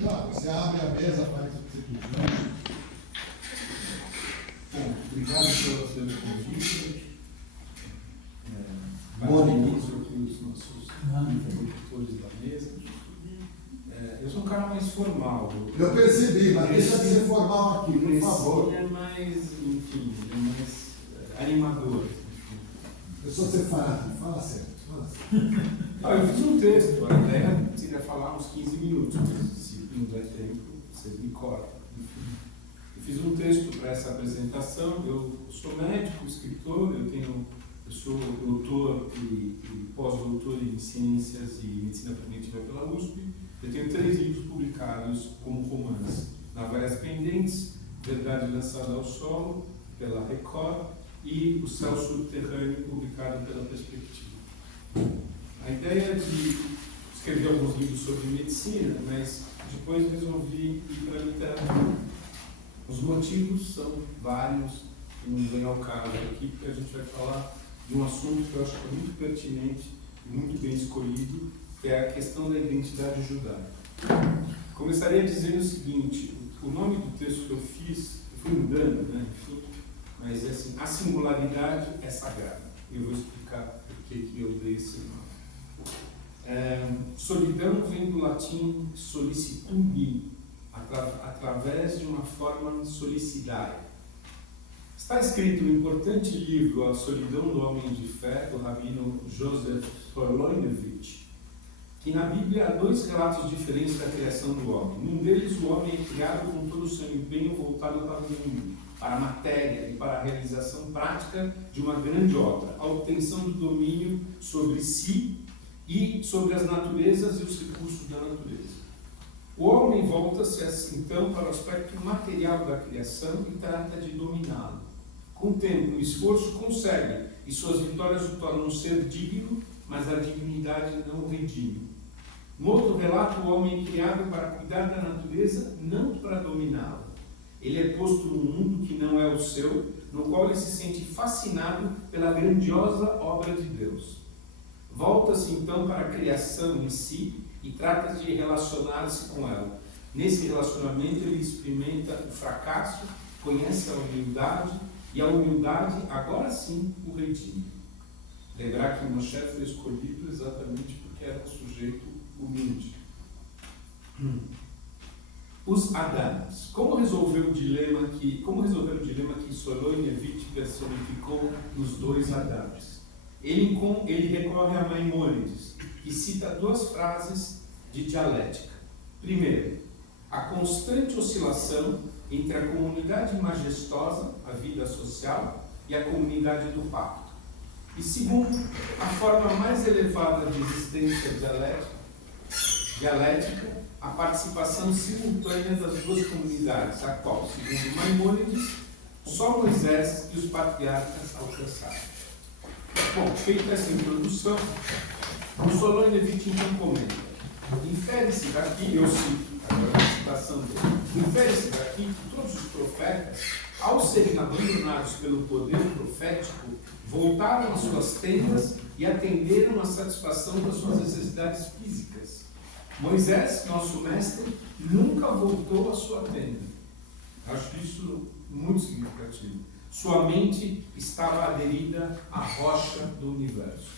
Claro, você abre a mesa, faz o que você quiser. Bom, obrigado pelo convite. Parabenizo aqui os nossos interlocutores da mesa. Eu sou um cara mais formal. Eu percebi, mas deixa de ser formal aqui, por favor. É mais, enfim, é mais animador. Eu sou sefarado, fala sério, fala sério. Eu fiz um texto, a ideia seria falar uns 15 minutos, mas se não der tempo, vocês me cortam. Eu fiz um texto para essa apresentação. Eu sou médico, escritor, eu sou doutor e pós-doutor em Ciências e Medicina Preventiva pela USP. Eu tenho 3 livros publicados como romance: Navalhas Pendentes, Verdade Lançada ao Solo, pela Record, e O Céu Subterrâneo, publicado pela Perspectiva. A ideia é de escrever alguns livros sobre medicina, mas depois resolvi ir para a literatura. Os motivos são vários, e não vem ao caso aqui, porque a gente vai falar de um assunto que eu acho que é muito pertinente e muito bem escolhido, que é a questão da identidade judaica. Começaria dizendo o seguinte: o nome do texto que eu fiz, eu fui mudando, né? Enfim, mas é assim: a singularidade é sagrada. Eu vou explicar por que eu dei esse nome. Solidão vem do latim solicitudi, através de uma forma solicidária. Está escrito no importante livro A Solidão do Homem de Fé, do rabino Joseph Soloveitchik, que na Bíblia há 2 relatos diferentes da criação do homem. Num deles, o homem é criado com todo o seu empenho voltado para o mundo, para a matéria e para a realização prática de uma grande obra, a obtenção do domínio sobre si e sobre as naturezas e os recursos da natureza. O homem volta-se então para o aspecto material da criação e trata de dominá-lo. Com o tempo, o esforço consegue, e suas vitórias o tornam um ser digno, mas a dignidade não o redime. No outro relato, o homem é criado para cuidar da natureza, não para dominá-la. Ele é posto num mundo que não é o seu, no qual ele se sente fascinado pela grandiosa obra de Deus. Volta-se então para a criação em si e trata de relacionar-se com ela. Nesse relacionamento ele experimenta o fracasso, conhece a humildade, e a humildade, agora sim, o redime. Lembrar que Moshe foi escolhido exatamente porque era um sujeito humilde. Os Adãs. Como resolver o dilema que Soloveitchik personificou nos 2 Adãs? Ele recorre a Maimônides, que cita 2 frases de dialética. Primeiro, a constante oscilação entre a comunidade majestosa, a vida social, e a comunidade do pacto. E segundo, a forma mais elevada de existência dialética, a participação simultânea das 2 comunidades, a qual, segundo Maimônides, só Moisés e os patriarcas alcançaram. Bom, feita essa introdução, o Soloveitchik então comenta: infere-se daqui, eu cito, agora a citação dele, infere-se daqui que todos os profetas, ao serem abandonados pelo poder profético, voltaram às suas tendas e atenderam à satisfação das suas necessidades físicas. Moisés, nosso mestre, nunca voltou à sua tenda. Acho isso muito significativo. Sua mente estava aderida à rocha do universo.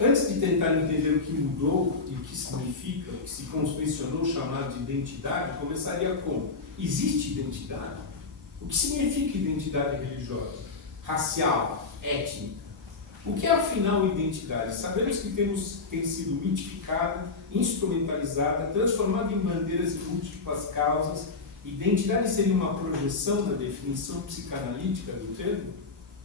Antes de tentar entender o que mudou e o que significa, o que se convencionou chamar de identidade, começaria com: existe identidade? O que significa identidade religiosa, racial, étnica? O que é afinal identidade? Sabemos que tem sido mitificada, instrumentalizada, transformada em bandeiras e múltiplas causas. Identidade seria uma projeção da definição psicanalítica do termo?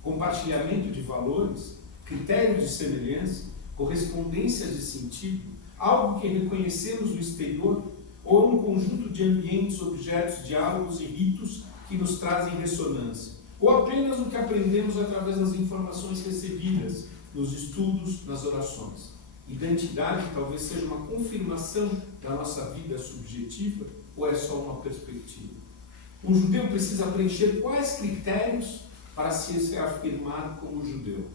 Compartilhamento de valores? Critérios de semelhança? Correspondência de sentido? Algo que reconhecemos no exterior? Ou um conjunto de ambientes, objetos, diálogos e ritos que nos trazem ressonância? Ou apenas o que aprendemos através das informações recebidas, nos estudos, nas orações? Identidade talvez seja uma confirmação da nossa vida subjetiva, ou é só uma perspectiva? Um judeu precisa preencher quais critérios para se afirmar como judeu?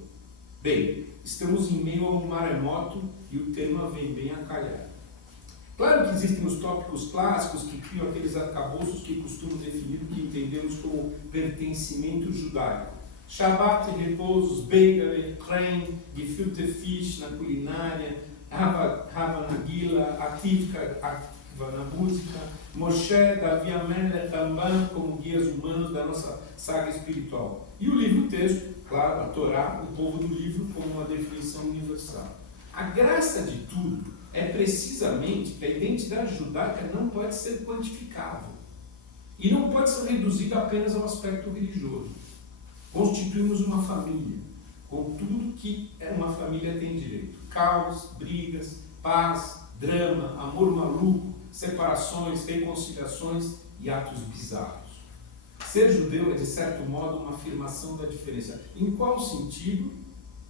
Bem, estamos em meio a um maremoto e o tema vem bem a calhar. Claro que existem os tópicos clássicos que criam aqueles arcabouços que costumam definir o que entendemos como pertencimento judaico. Shabbat, repousos, Beigele, Rein, Gefilte Fisch na culinária, Hava na Gila, Ativka na música, Moshe, Davi Amelech, Ramban como guias humanos da nossa saga espiritual. E o livro-texto, claro, a Torá, o povo do livro, como uma definição universal. A graça de tudo é precisamente que a identidade judaica não pode ser quantificável e não pode ser reduzida apenas ao aspecto religioso. Constituímos uma família, com tudo que uma família tem direito. Caos, brigas, paz, drama, amor maluco, separações, reconciliações e atos bizarros. Ser judeu é, de certo modo, uma afirmação da diferença. Em qual sentido?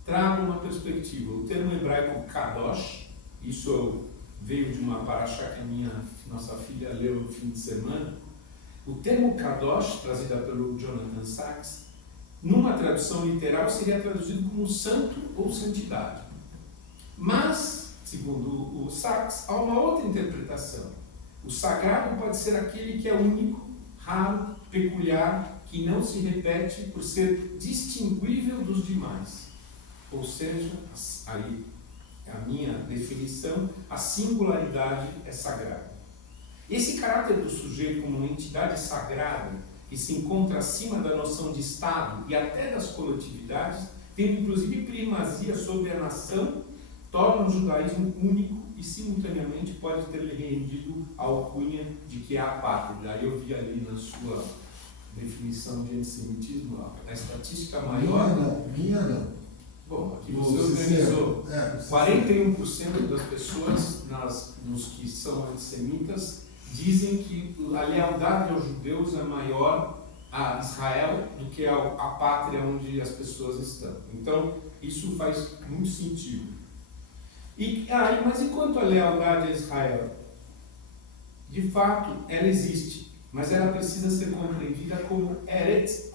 Trago uma perspectiva. O termo hebraico kadosh, isso veio de uma paraxá que nossa filha leu no fim de semana. O termo kadosh, trazida pelo Jonathan Sacks, numa tradução literal seria traduzido como santo ou santidade. Mas, segundo o Sacks, há uma outra interpretação. O sagrado pode ser aquele que é único, raro, peculiar, que não se repete por ser distinguível dos demais. Ou seja, aí a minha definição, a singularidade é sagrada. Esse caráter do sujeito como uma entidade sagrada, que se encontra acima da noção de Estado e até das coletividades, tem inclusive primazia sobre a nação, torna o judaísmo único e simultaneamente pode ter lhe rendido a alcunha de que é apátrida. Aí eu vi ali na sua definição de antissemitismo a estatística maior. Minha não. Bom, aqui você organizou. 41% das pessoas nos que são antissemitas dizem que a lealdade aos judeus é maior a Israel do que a pátria onde as pessoas estão. Então, isso faz muito sentido. Mas e quanto à lealdade a Israel? De fato, ela existe, mas ela precisa ser compreendida como Eretz,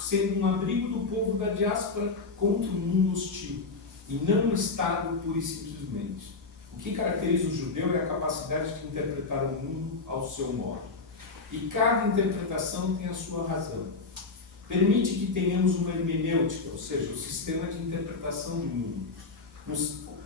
sendo um abrigo do povo da diáspora contra o mundo hostil, e não um Estado pura e simplesmente. O que caracteriza o judeu é a capacidade de interpretar o mundo ao seu modo. E cada interpretação tem a sua razão. Permite que tenhamos uma hermenêutica, ou seja, o sistema de interpretação do mundo,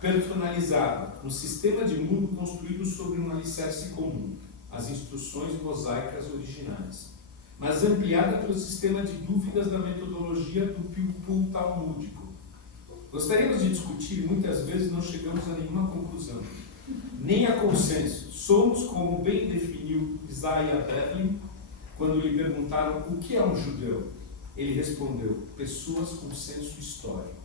personalizada, um sistema de mundo construído sobre um alicerce comum, as instruções mosaicas originais, mas ampliada pelo sistema de dúvidas da metodologia do Pilpul talmúdico. Gostaríamos de discutir e muitas vezes não chegamos a nenhuma conclusão, nem a consenso. Somos, como bem definiu Isaiah Berlin, quando lhe perguntaram o que é um judeu. Ele respondeu: pessoas com senso histórico.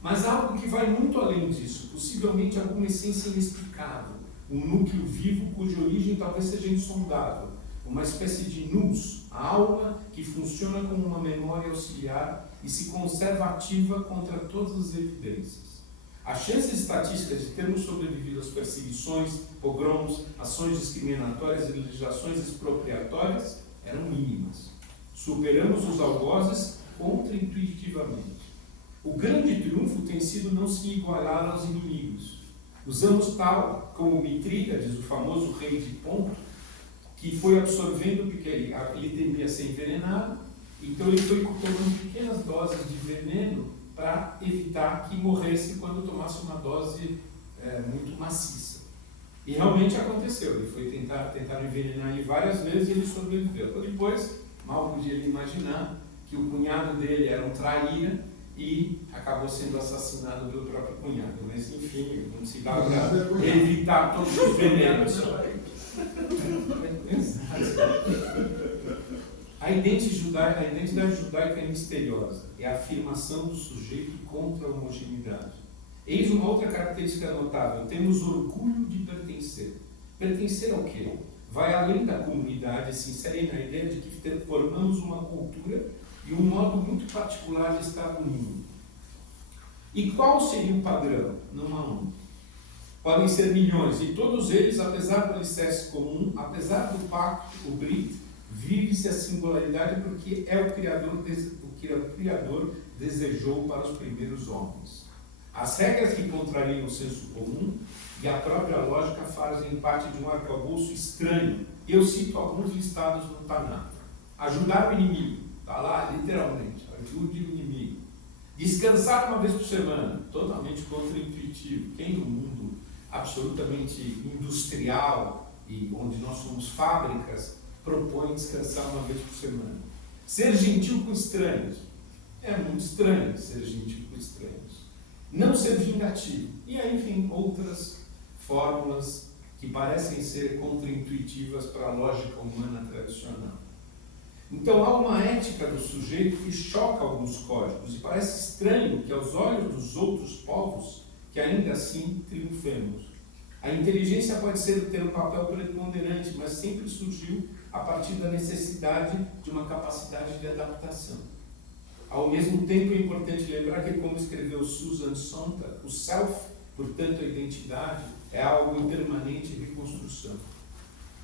Mas algo que vai muito além disso, possivelmente alguma essência inexplicável, um núcleo vivo cuja origem talvez seja insondável, uma espécie de nous, a alma que funciona como uma memória auxiliar e se conserva ativa contra todas as evidências. As chances estatísticas de termos sobrevivido às perseguições, pogroms, ações discriminatórias e legislações expropriatórias eram mínimas. Superamos os algozes contraintuitivamente. O grande triunfo tem sido não se igualar aos inimigos. Usamos tal como Mitrídates, o famoso rei de Ponto, que foi absorvendo, porque ele temia ser envenenado, então ele foi tomando pequenas doses de veneno para evitar que morresse quando tomasse uma dose muito maciça. E realmente aconteceu, ele foi tentar envenenar ele várias vezes e ele sobreviveu. Depois, mal podia ele imaginar que o cunhado dele era um traíra e acabou sendo assassinado pelo próprio cunhado. Mas enfim, não se dá para evitar todos os venenos. A identidade judaica é misteriosa, é a afirmação do sujeito contra a homogeneidade. Eis uma outra característica notável: temos orgulho de pertencer. Pertencer ao quê? Vai além da comunidade, se insere na ideia de que formamos uma cultura e um modo muito particular de estar no mundo. E qual seria o padrão? Não há um. Podem ser milhões, e todos eles, apesar do alicerce comum, apesar do pacto, o Brit, vive-se a singularidade porque é o que o Criador desejou para os primeiros homens. As regras que contrariam o senso comum e a própria lógica fazem parte de um arcabouço estranho. Eu cito alguns listados no Taná. Ajudar o inimigo, está lá literalmente, ajude o inimigo. Descansar uma vez por semana, totalmente contra-intuitivo. Quem no mundo absolutamente industrial, e onde nós somos fábricas, propõe descansar uma vez por semana? Ser gentil com estranhos. É muito estranho ser gentil com estranhos. Não ser vingativo. E aí, enfim, outras fórmulas que parecem ser contra-intuitivas para a lógica humana tradicional. Então, há uma ética do sujeito que choca alguns códigos e parece estranho que, aos olhos dos outros povos, que ainda assim triunfemos. A inteligência pode ter um papel preponderante, mas sempre surgiu a partir da necessidade de uma capacidade de adaptação. Ao mesmo tempo, é importante lembrar que, como escreveu Susan Sontag, o self, portanto a identidade, é algo em permanente reconstrução.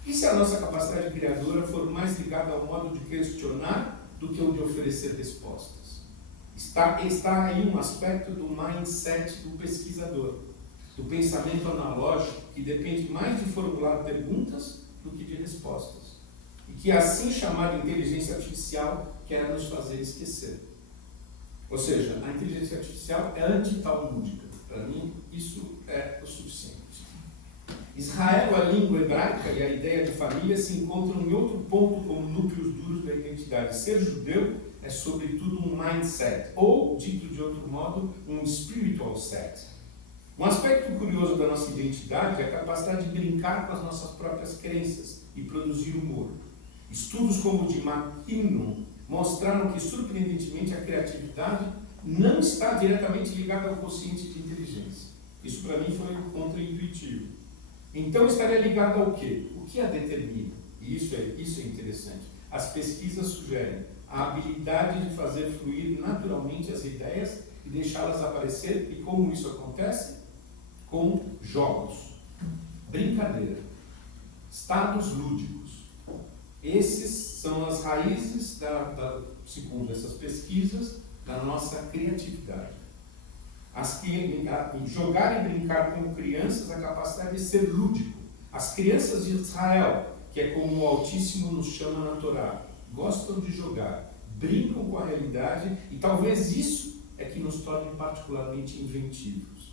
E se a nossa capacidade criadora for mais ligada ao modo de questionar do que ao de oferecer respostas? Está aí um aspecto do mindset do pesquisador, do pensamento analógico, que depende mais de formular perguntas do que de respostas. E que a assim chamada inteligência artificial quer nos fazer esquecer. Ou seja, a inteligência artificial é antitalmúdica. Para mim, isso é o suficiente. Israel, a língua hebraica e a ideia de família se encontram em outro ponto como núcleos duros da identidade. Ser judeu é, sobretudo, um mindset, ou, dito de outro modo, um spiritual set. Um aspecto curioso da nossa identidade é a capacidade de brincar com as nossas próprias crenças e produzir humor. Estudos como o de McKinnon mostraram que, surpreendentemente, a criatividade não está diretamente ligada ao quociente de inteligência. Isso, para mim, foi contra-intuitivo. Então, estaria ligado ao quê? O que a determina? E isso é interessante. As pesquisas sugerem a habilidade de fazer fluir naturalmente as ideias e deixá-las aparecer. E como isso acontece? Com jogos, brincadeira, estados lúdicos. Esses são as raízes, segundo essas pesquisas, da nossa criatividade. Jogar e brincar como crianças, a capacidade de ser lúdico. As crianças de Israel, que é como o Altíssimo nos chama na Torá, gostam de jogar, brincam com a realidade, e talvez isso é que nos torne particularmente inventivos.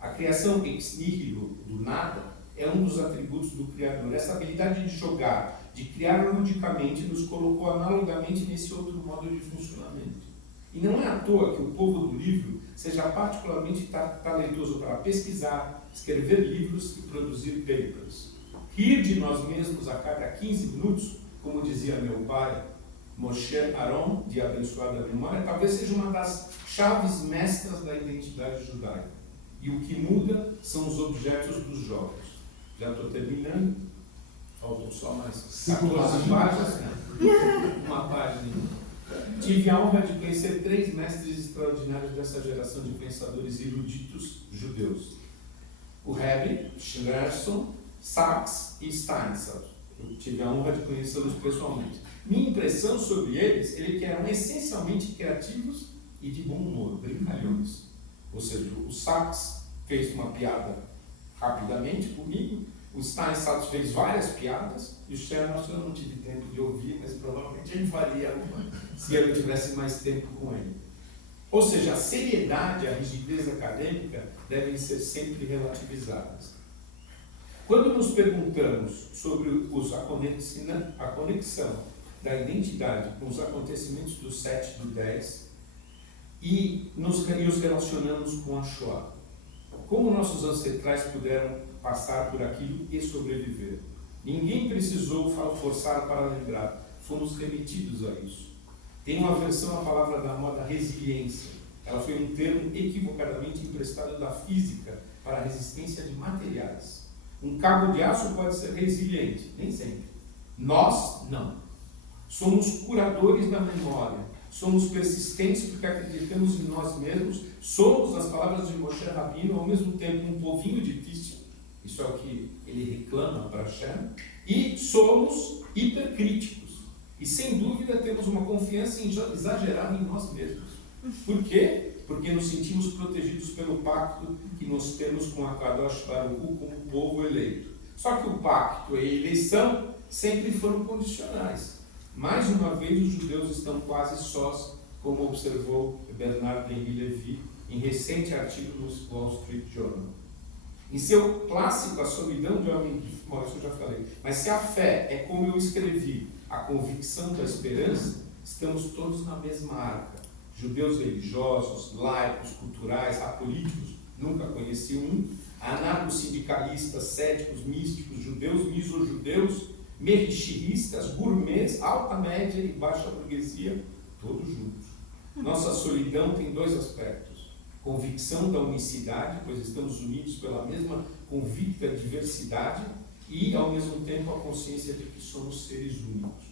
A criação ex nihilo, do nada, é um dos atributos do Criador. Essa habilidade de jogar, de criar ludicamente, nos colocou analogamente nesse outro modo de funcionamento. E não é à toa que o povo do livro seja particularmente talentoso para pesquisar, escrever livros e produzir papers. Rir de nós mesmos a cada 15 minutos, como dizia meu pai, Moshe Aron, de abençoada memória, talvez seja uma das chaves mestras da identidade judaica. E o que muda são os objetos dos jogos. Já estou terminando, faltam só mais 14 páginas, uma página. Tive a honra de conhecer 3 mestres extraordinários dessa geração de pensadores eruditos judeus. O Rebbe, Schneerson, Sachs e Steinsaltz. Eu tive a honra de conhecê-los pessoalmente. Minha impressão sobre eles é que eram essencialmente criativos e de bom humor, brincalhões. Ou seja, o Sachs fez uma piada rapidamente comigo, o Steinsaltz fez várias piadas, e o Schneerson eu não tive tempo de ouvir, mas provavelmente ele faria uma se eu tivesse mais tempo com ele. Ou seja, a seriedade e a rigidez acadêmica devem ser sempre relativizadas. Quando nos perguntamos sobre a conexão da identidade com os acontecimentos do 7 do 10 e os relacionamos com a Shoah, como nossos ancestrais puderam passar por aquilo e sobreviver? Ninguém precisou forçar para lembrar, fomos remetidos a isso. Tem uma versão à palavra da moda resiliência. Ela foi um termo equivocadamente emprestado da física para a resistência de materiais. Um cabo de aço pode ser resiliente, nem sempre. Nós, não. Somos curadores da memória. Somos persistentes porque acreditamos em nós mesmos. Somos, nas palavras de Moshe Rabbeinu, ao mesmo tempo um povinho difícil. Isso é o que ele reclama para Hashem. E somos hipercríticos. E, sem dúvida, temos uma confiança exagerada em nós mesmos. Por quê? porque nos sentimos protegidos pelo pacto que nós temos com a Kadosh Baruch Hu como povo eleito. Só que o pacto e a eleição sempre foram condicionais. Mais uma vez, os judeus estão quase sós, como observou Bernard Henri Lévy em recente artigo no Wall Street Journal. Em seu clássico A Solidão de Homem de... Bom, isso eu já falei. Mas se a fé é, como eu escrevi, a convicção da esperança, estamos todos na mesma arca. Judeus religiosos, laicos, culturais, apolíticos, nunca conheci um, anarco-sindicalistas, céticos, místicos, judeus, miso-judeus, merichiristas, gourmets, alta, média e baixa burguesia, todos juntos. Nossa solidão tem dois aspectos. Convicção da unicidade, pois estamos unidos pela mesma convicta diversidade, e, ao mesmo tempo, a consciência de que somos seres únicos.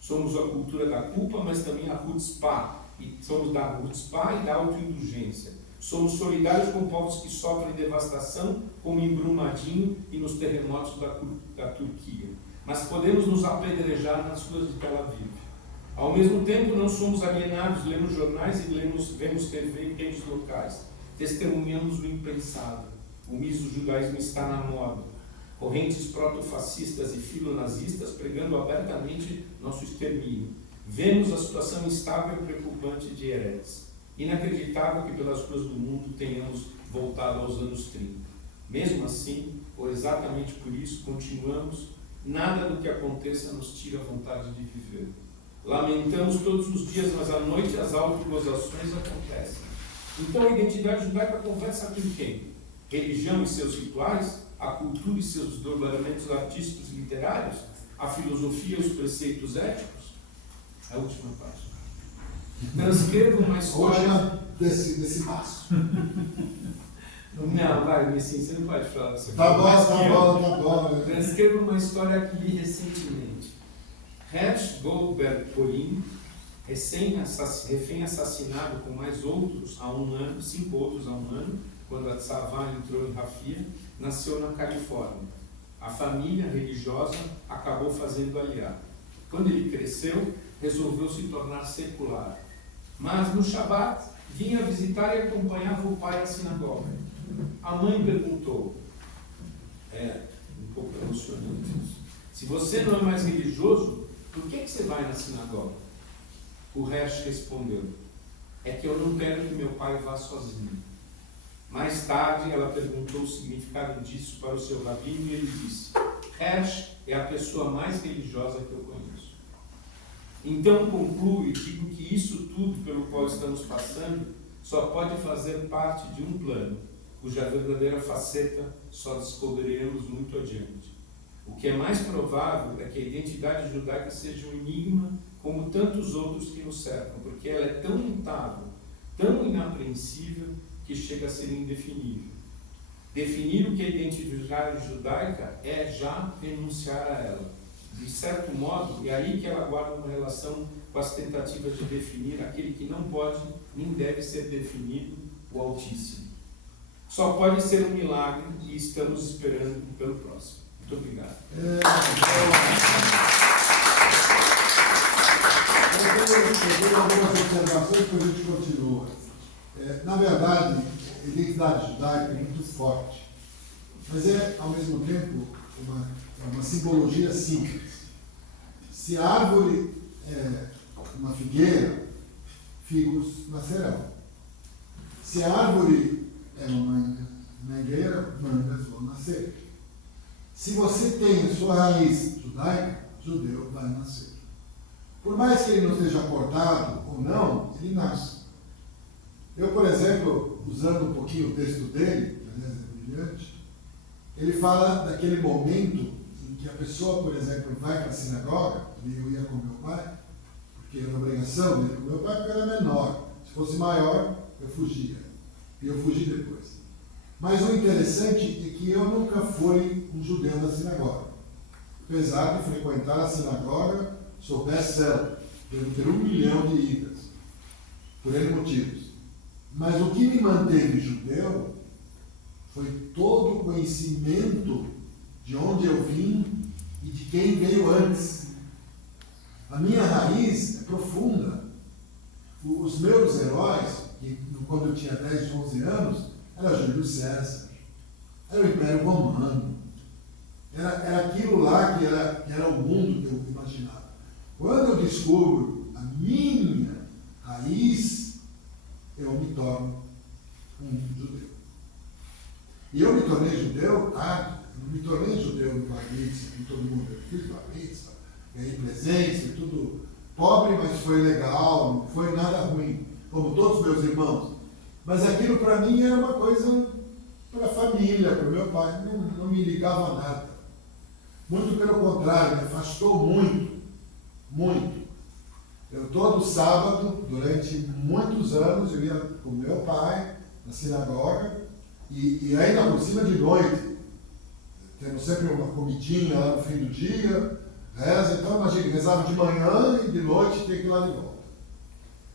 Somos a cultura da culpa, mas também a chutzpah, e somos da chutzpah e da autoindulgência. Somos solidários com povos que sofrem devastação, como em Brumadinho e nos terremotos da Turquia. Mas podemos nos apedrejar nas ruas de Tel Aviv. Ao mesmo tempo, não somos alienados, lemos jornais e vemos TV em redes locais. Testemunhamos o impensável. O miso-judaísmo está na moda. Correntes protofascistas e filonazistas pregando abertamente nosso extermínio. Vemos a situação instável e preocupante de hereges. Inacreditável que pelas ruas do mundo tenhamos voltado aos anos 30. Mesmo assim, ou exatamente por isso, continuamos, nada do que aconteça nos tira a vontade de viver. Lamentamos todos os dias, mas à noite as autogozações acontecem. Então a identidade judaica conversa com quem? Religião e seus rituais? A cultura e seus desdobramentos artísticos e literários? A filosofia e os preceitos éticos? A última página. Transcreva uma história... desse passo. Não, vai, assim, você não pode falar dessa Tá bom. Transcreva uma história que li recentemente. Hersh Goldberg Polin, recém-assassinado com mais outros há um ano, 5 outros há um ano, quando a Tzavá entrou em Rafia, nasceu na Califórnia. A família religiosa acabou fazendo aliar. Quando ele cresceu, resolveu se tornar secular. Mas no Shabat, vinha visitar e acompanhava o pai à sinagoga. A mãe perguntou, um pouco emocionante isso, se você não é mais religioso, por que você vai na sinagoga? O Hersh respondeu, é que eu não quero que meu pai vá sozinho. Mais tarde, ela perguntou o significado disso para o seu rabino e ele disse, Hersh é a pessoa mais religiosa que eu conheço. Então concluo e digo que isso tudo pelo qual estamos passando só pode fazer parte de um plano, cuja verdadeira faceta só descobriremos muito adiante. O que é mais provável é que a identidade judaica seja um enigma como tantos outros que nos cercam, porque ela é tão mutável, tão inapreensível, que chega a ser indefinível. Definir o que é identidade judaica é já renunciar a ela. De certo modo, é aí que ela guarda uma relação com as tentativas de definir aquele que não pode nem deve ser definido, o Altíssimo. Só pode ser um milagre e estamos esperando pelo próximo. Muito obrigado. Eu tenho algumas observações, depois a gente continua. Na verdade, a identidade judaica é muito forte, mas é, ao mesmo tempo, uma simbologia simples. Se a árvore é uma figueira, figos nascerão. Se a árvore é uma mangueira, mangas vão nascer. Se você tem a sua raiz judaica, judeu vai nascer. Por mais que ele não esteja cortado ou não, ele nasce. Eu, por exemplo, usando um pouquinho o texto dele, que aliás é brilhante, ele fala daquele momento em que a pessoa, por exemplo, vai para a sinagoga, e eu ia com meu pai, porque era obrigação dele com meu pai, porque eu era menor. Se fosse maior, eu fugia. E eu fugi depois. Mas o interessante é que eu nunca fui um judeu da sinagoga. Apesar de frequentar a sinagoga, sou best-seller, devo ter 1 milhão de idas, por N motivos. Mas o que me manteve judeu foi todo o conhecimento de onde eu vim e de quem veio antes. A minha raiz é profunda. Os meus heróis, que no quando eu tinha 10, 11 anos, era Júlio César, era o Império Romano, era aquilo lá que era o mundo que eu imaginava. Quando eu descubro a minha raiz, eu me torno um judeu. E eu me tornei judeu tarde, eu não me tornei judeu no bar mitzvah, como todo mundo. Eu fiz bar mitzvah, ganhei presente, tudo pobre, mas foi legal, não foi nada ruim, como todos os meus irmãos. Mas aquilo para mim era uma coisa para a família, para o meu pai, não me ligava a nada. Muito pelo contrário, me afastou muito, muito. Eu todo sábado, durante muitos anos, eu ia com meu pai na sinagoga, e ainda por cima de noite, tendo sempre uma comidinha lá no fim do dia, reza, então imagina, rezava de manhã e de noite tinha que ir lá de volta.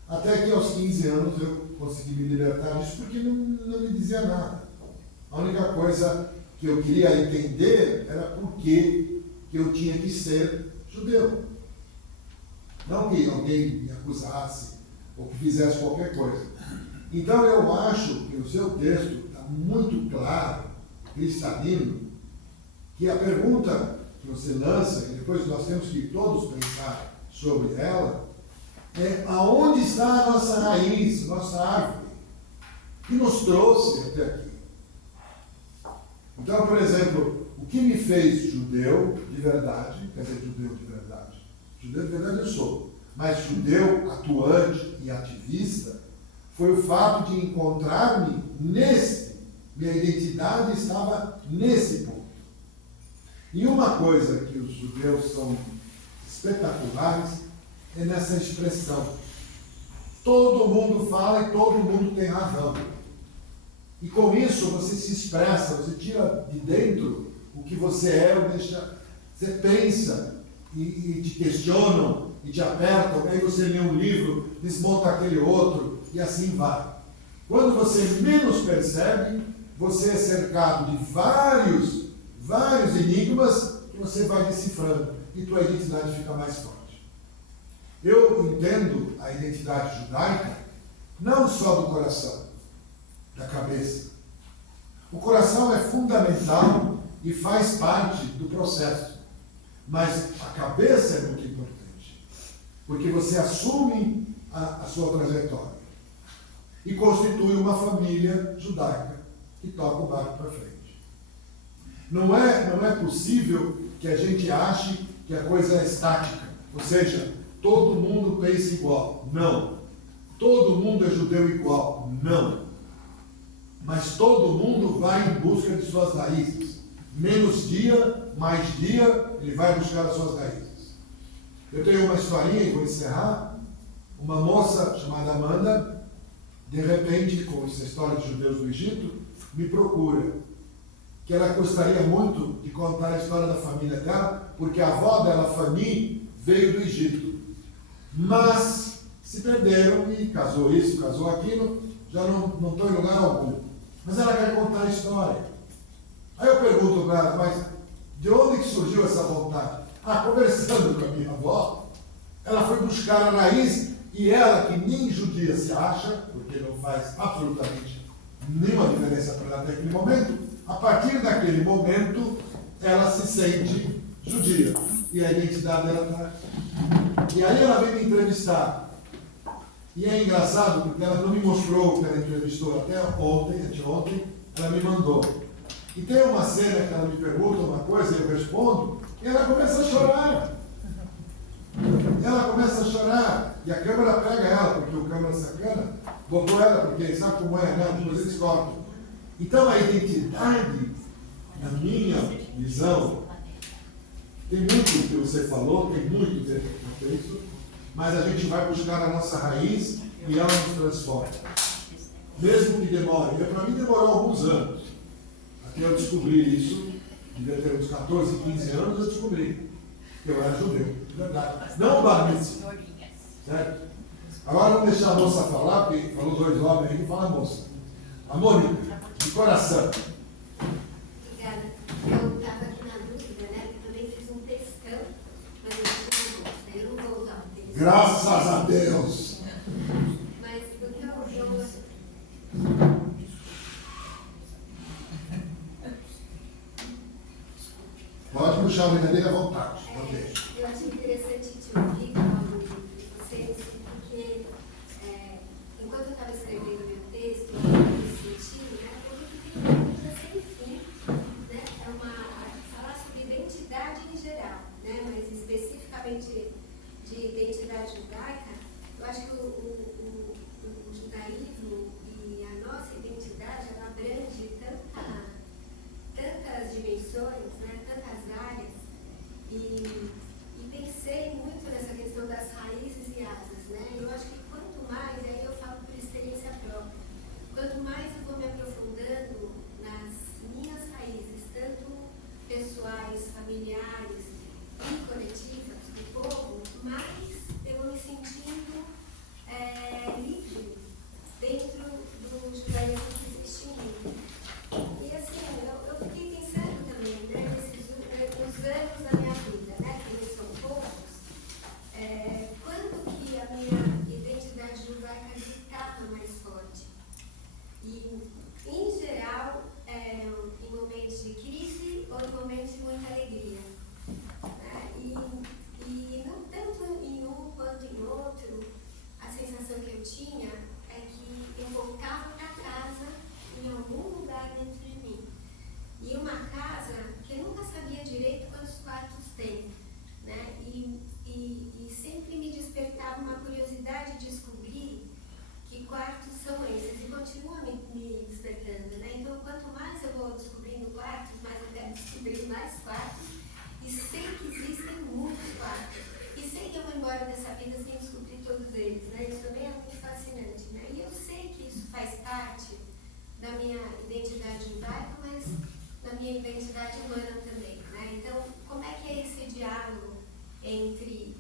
Até que aos 15 anos eu consegui me libertar disso porque não me dizia nada. A única coisa que eu queria entender era por que eu tinha que ser judeu. Não que alguém me acusasse ou que fizesse qualquer coisa. Então eu acho que o seu texto está muito claro, cristalino, que a pergunta que você lança, e depois nós temos que todos pensar sobre ela, é aonde está a nossa raiz, nossa árvore, que nos trouxe até aqui. Então, por exemplo, o que me fez judeu de verdade, quer dizer, judeu de verdade eu sou, mas judeu atuante e ativista, foi o fato de encontrar-me minha identidade estava nesse ponto. E uma coisa que os judeus são espetaculares é nessa expressão. Todo mundo fala e todo mundo tem razão. E com isso você se expressa, você tira de dentro o que você é, ou deixa, você pensa e te questionam e te apertam, aí você lê um livro, desmonta aquele outro e assim vai. Quando você menos percebe, você é cercado de vários enigmas que você vai decifrando e tua identidade fica mais forte. Eu entendo a identidade judaica não só do coração, da cabeça. O coração é fundamental e faz parte do processo, mas a cabeça é muito importante, porque você assume a sua trajetória e constitui uma família judaica que toca o barco para frente. Não é possível que a gente ache que a coisa é estática, ou seja, todo mundo pensa igual. Não. Todo mundo é judeu igual. Não. Mas todo mundo vai em busca de suas raízes. Menos dia, mais dia, ele vai buscar as suas raízes. Eu tenho uma historinha e vou encerrar. Uma moça chamada Amanda, de repente, com essa história dos judeus do Egito, me procura. Que ela gostaria muito de contar a história da família dela, porque a avó dela, Fanny, veio do Egito. Mas se perderam e casou isso, casou aquilo, já não estou em lugar algum. Mas ela quer contar a história. Aí eu pergunto para ela, mas de onde que surgiu essa vontade? Conversando com a minha avó, ela foi buscar a raiz e ela, que nem judia se acha, porque não faz absolutamente nenhuma diferença para ela até aquele momento, a partir daquele momento, ela se sente judia. E a identidade dela está. E aí ela veio me entrevistar. E é engraçado, porque ela não me mostrou que ela entrevistou até anteontem, ela me mandou. E tem uma cena que ela me pergunta uma coisa e eu respondo, e ela começa a chorar. Ela começa a chorar. E a câmera pega ela, porque o câmera sacana botou ela, porque sabe como é, né? Depois eles cortam. Então a identidade, na minha visão, tem muito que você falou, tem muito dentro do texto, mas a gente vai buscar a nossa raiz e ela nos transforma. Mesmo que demore. Para mim demorou alguns anos. Até eu descobrir isso, devia ter uns 14, 15 anos, eu descobri que eu era judeu. Verdade. Não o bar mitzvah. Certo? Agora vamos deixar a moça falar, porque falou dois homens aí que fala a moça. A Mônica, de coração. Obrigada. Eu estava aqui na dúvida, né? Eu também fiz um textão, mas eu não vou, eu não vou usar o texto. Graças a Deus. Mas porque puxar a brincadeira à vontade. Eu achei interessante te ouvir falando de vocês, porque enquanto eu estava escrevendo meu texto, eu senti, né, eu vi que tem uma coisa sem fim, né, falar sobre identidade em geral, né, mas especificamente de identidade judaica, eu acho que o judaísmo e a nossa identidade, ela abrange tantas dimensões, né, tantas áreas, e pensei muito nessa questão das raízes e asas, né? Eu acho que quanto mais, e aí eu falo por experiência própria, quanto mais eu vou me aprofundando nas minhas raízes, tanto pessoais, familiares e coletivas do povo, mais eu vou me sentindo livre dentro do judaísmo que existe em mim. E assim, eu fiquei pensando também, né, nos anos da minha vida, né, que são poucos, quando que a minha identidade judaica ficava mais forte. E, em geral, em momentos de crise ou em momentos de muita alegria. Né? E não tanto em um quanto em outro, a sensação que eu tinha é que eu voltava para casa em algum lugar dentro de mim. E uma casa que eu nunca sabia direito quantos quartos tem, né? E sempre me despertava uma curiosidade de descobrir que quartos são esses, e continua me despertando, né? Então, quanto mais eu vou descobrindo quartos, mais eu quero descobrir mais quartos, e sei que existem muitos quartos, e sei que eu vou embora dessa vida sem descobrir todos eles, né? Isso também é muito fascinante, né? E eu sei que isso faz parte da minha identidade judaica, mas da minha identidade humana também, né? Então, como é que é esse diálogo entre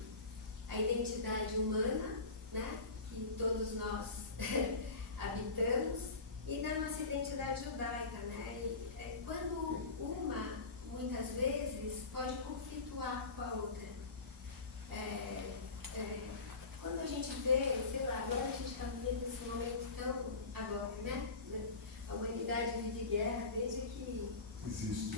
a identidade humana, né, que todos nós habitamos, e da nossa identidade judaica, né? E, quando uma, muitas vezes, pode conflituar com a outra. Quando a gente vê, sei lá, agora a gente está vivendo esse momento tão agora, né? A humanidade vive guerra desde que existe.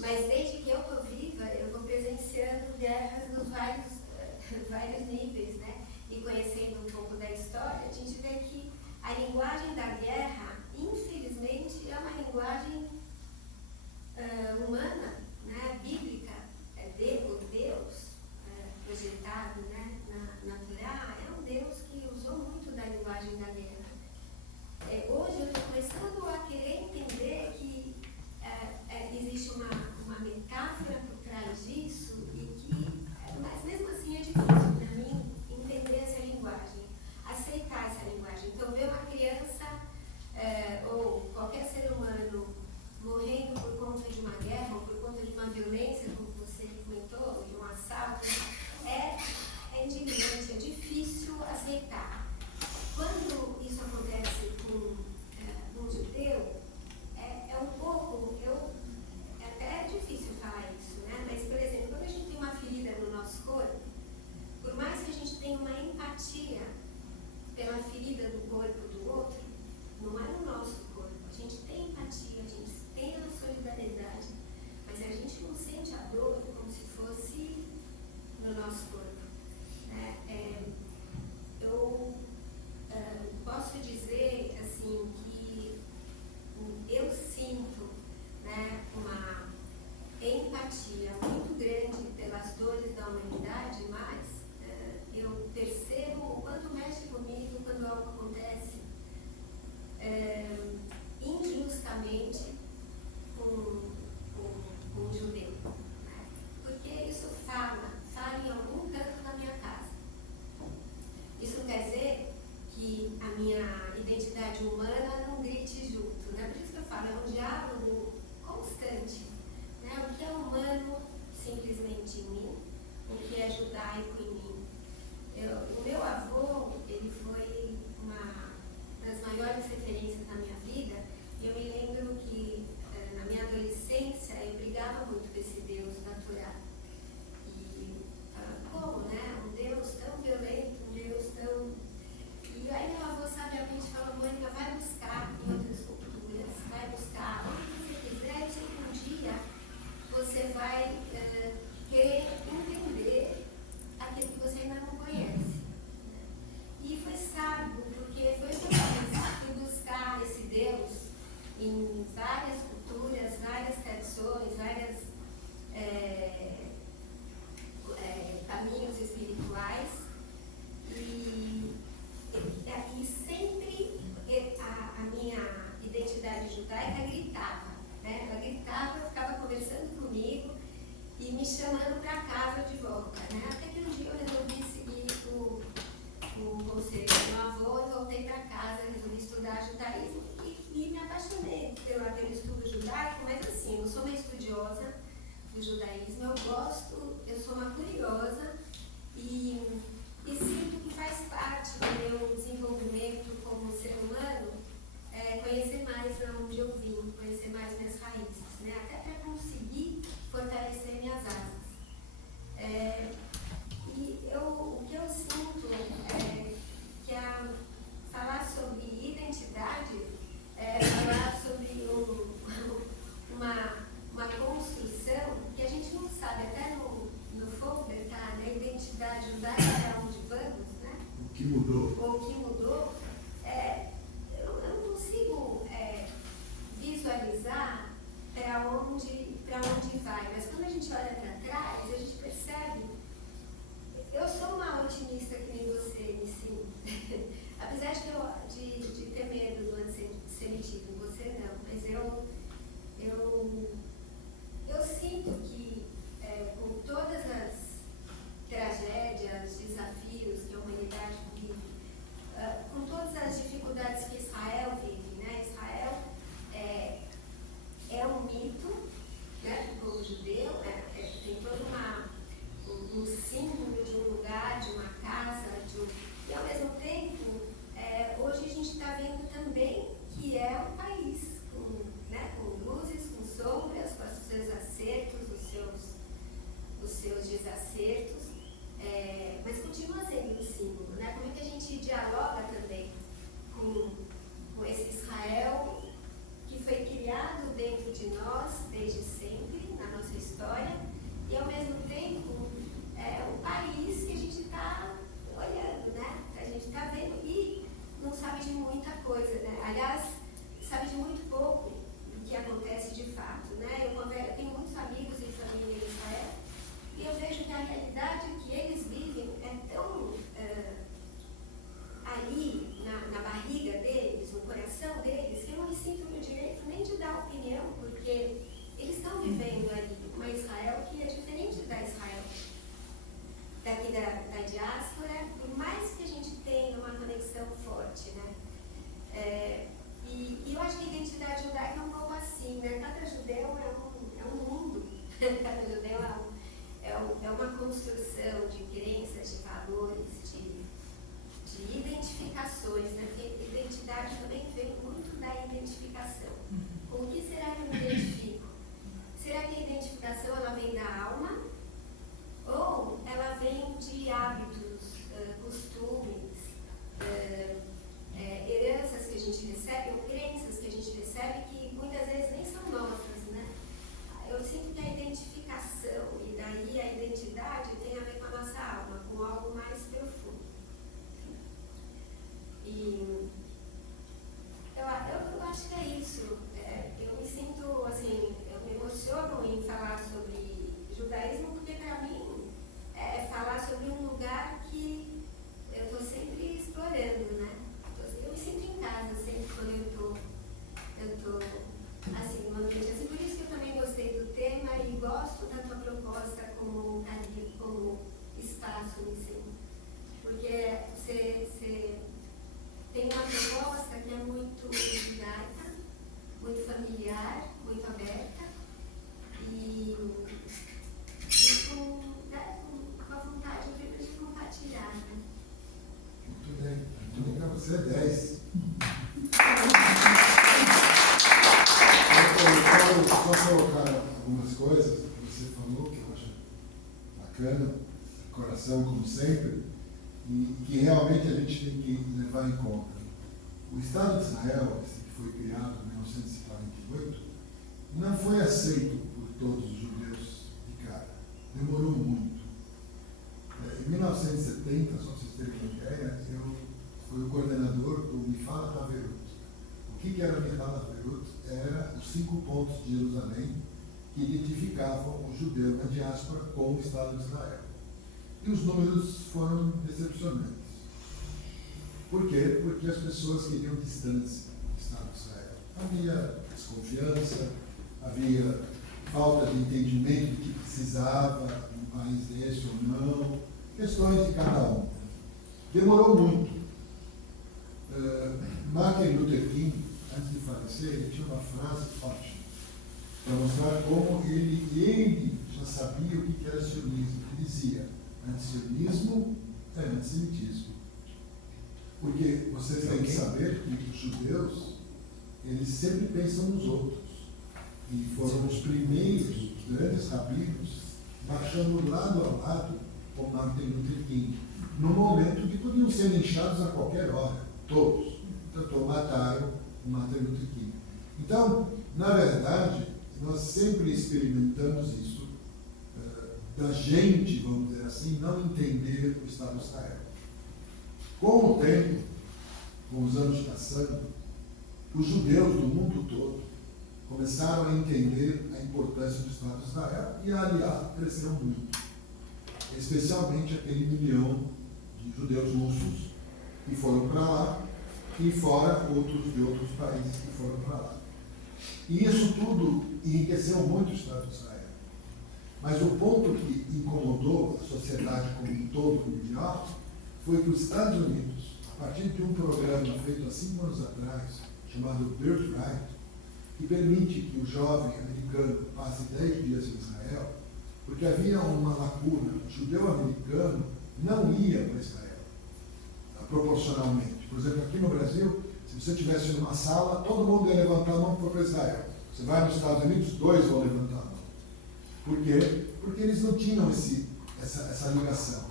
Mas desde que eu estou viva, eu vou presenciando guerras nos vários níveis, né? E conhecendo um pouco da história, a gente vê que a linguagem da guerra, infelizmente, é uma linguagem humana, né? Bíblica, Deus projetado, né? na Torá, é um Deus que usou muito da linguagem da guerra. Hoje eu estou começando a querer entender que existe uma metáfora por trás disso, mas mesmo assim é difícil para mim entender essa linguagem, aceitar essa linguagem. Então, ver uma criança ou qualquer ser humano morrendo por conta de uma guerra ou por conta de uma violência, como você comentou, de um assalto, é indignante, é difícil aceitar. Quando isso acontece com um judeu, é um pouco, até é difícil falar isso, né? Mas, por exemplo, quando a gente tem uma ferida no nosso corpo, por mais que a gente tenha uma empatia pela ferida do corpo do outro, não é no nosso corpo. A gente tem empatia, a gente tem a solidariedade, mas a gente não sente a dor como se fosse no nosso corpo. Eu posso dizer assim que eu sinto, né, uma empatia muito grande pelas dores da humanidade, mas eu percebo o quanto mexe comigo quando algo acontece injustamente com um judeu, né? Porque isso fala em algum canto da minha casa. Isso não quer dizer que a minha identidade humana não grite junto, né? Por isso que eu falo, é um diálogo constante, né? O que é humano simplesmente em mim, o que é judaico em mim. O meu avô, ele foi uma das maiores referências na minha vida, e eu me lembro que na minha adolescência, chamando para casa de volta, né? Até que um dia eu resolvi seguir o conselho do meu avô e voltei para casa, resolvi estudar judaísmo e me apaixonei pelo estudo judaico, mas assim, eu sou uma estudiosa do judaísmo, eu sou uma curiosa e sinto que faz parte do meu desenvolvimento como ser humano conhecer mais onde eu vim, conhecer mais minhas raízes, né? Até para conseguir fortalecer minhas asas. O que eu sinto é que falar sobre identidade é falar sobre uma construção que a gente não sabe, até no folder, tá? Na identidade judaica é onde vamos, né? O que mudou? O que mudou, eu não consigo visualizar para onde vai, mas quando a gente olha para trás, a gente percebe. Eu sou uma otimista que nem você, sim. Apesar de ter medo do antissemitismo, você não, mas eu sinto que com todas as tragédias, desafios que a humanidade vive, com todas as dificuldades que Israel vive, né? Israel é um mito, né, do povo judeu, tem todo um símbolo de um lugar, de uma casa, e ao mesmo tempo, hoje a gente está vendo também que é um país com luzes, com sombras, com os seus acertos, os seus desacertos, mas continua sendo um símbolo, né? Como é que a gente dialoga também com esse Israel que foi criado dentro de nós desde sempre, na nossa história, e ao mesmo tempo um país que a gente está olhando, né? A gente está vendo e não sabe de muita coisa, né? Aliás, sabe de muito pouco do que acontece de fato, né? Eu tenho muitos amigos e família em Israel e eu vejo que a realidade que eles vivem é tão ali na barriga deles, no coração deles, que eu não me sinto no direito nem de dar opinião, porque eles estão vivendo ali uma Israel que é diferente da Israel daqui da diáspora, por mais que a gente tenha uma conexão forte, né? E eu acho que a identidade judaica é um pouco assim, né? Cada judeu é um mundo, cada judeu é uma construção de crenças, de valores, de identificações, né? Porque identidade também vem muito da identificação. Com o que será que eu me identifico? Será que a identificação ela vem da alma? Ou ela vem de hábitos, costumes, heranças que a gente recebe, ou crenças que a gente recebe que muitas vezes nem são nossas, né? Eu sinto que a identificação e daí a identidade tem a ver com a nossa alma, com algo mais profundo. E eu acho que é isso. Eu me sinto, assim, eu me emociono em falar sobre judaísmo porque para mim é falar sobre um lugar que eu estou sempre explorando, né? Eu me sinto em casa sempre quando eu estou assim, numa ambiente assim. Por isso que eu também gostei do tema e gosto da tua proposta como espaço, assim. Porque você tem uma proposta que é muito judaica, muito familiar, muito aberta e com a vontade de compartilhar, né? Muito bem. Muito bem para você é 10. Eu quero só colocar algumas coisas que você falou, que eu acho bacana, coração como sempre, e que realmente a gente tem que levar em conta. O Estado de Israel, esse que foi criado em 1948, não foi aceito por todos os judeus de cara. Demorou muito. Em 1970, só para vocês terem uma ideia, eu fui o coordenador do Mifal HaVerut. O que era o Mifal HaVerut? Era os 5 pontos de Jerusalém que identificavam o judeu na diáspora com o Estado de Israel. E os números foram decepcionantes. Por quê? Porque as pessoas queriam distância do Estado de Israel. Havia desconfiança, havia falta de entendimento de que precisava um país desse ou não, questões de cada um. Demorou muito. Martin Luther King, antes de falecer, ele tinha uma frase forte para mostrar como ele já sabia o que era sionismo. Ele dizia: antisionismo é antissemitismo. Porque vocês têm que saber que os judeus, eles sempre pensam nos outros. E foram os primeiros grandes rabinos marchando lado a lado com Martin Luther King, no momento que podiam ser linchados a qualquer hora, todos. Então mataram o Martin Luther King. Então, na verdade, nós sempre experimentamos isso, da gente, vamos dizer assim, não entender o Estado de Israel. Com o tempo, com os anos passando, os judeus do mundo todo começaram a entender a importância do Estado de Israel e a aliar cresceram muito. Especialmente aquele milhão de judeus russos que foram para lá e fora outros de outros países que foram para lá. E isso tudo enriqueceu muito o Estado de Israel. Mas o ponto que incomodou a sociedade como um todo mundial foi que os Estados Unidos, a partir de um programa feito há 5 anos atrás, chamado Birthright, que permite que o jovem americano passe 10 dias em Israel, porque havia uma lacuna, o judeu americano não ia para Israel, proporcionalmente. Por exemplo, aqui no Brasil, se você estivesse numa sala, todo mundo ia levantar a mão para Israel. Você vai nos Estados Unidos, 2 vão levantar a mão. Por quê? Porque eles não tinham essa ligação.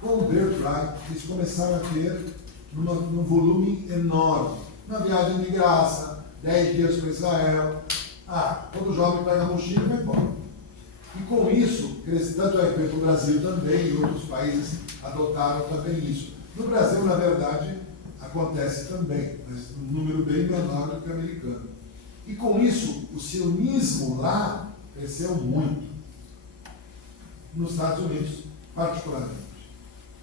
Com o Birthright, eles começaram a ter num volume enorme. Uma viagem de graça, 10 dias para Israel. Todo jovem pega a mochila e vai embora. E com isso, tanto é que o Brasil também e outros países adotaram também isso. No Brasil, na verdade, acontece também, mas um número bem menor do que o americano. E com isso, o sionismo lá cresceu muito. Nos Estados Unidos, particularmente.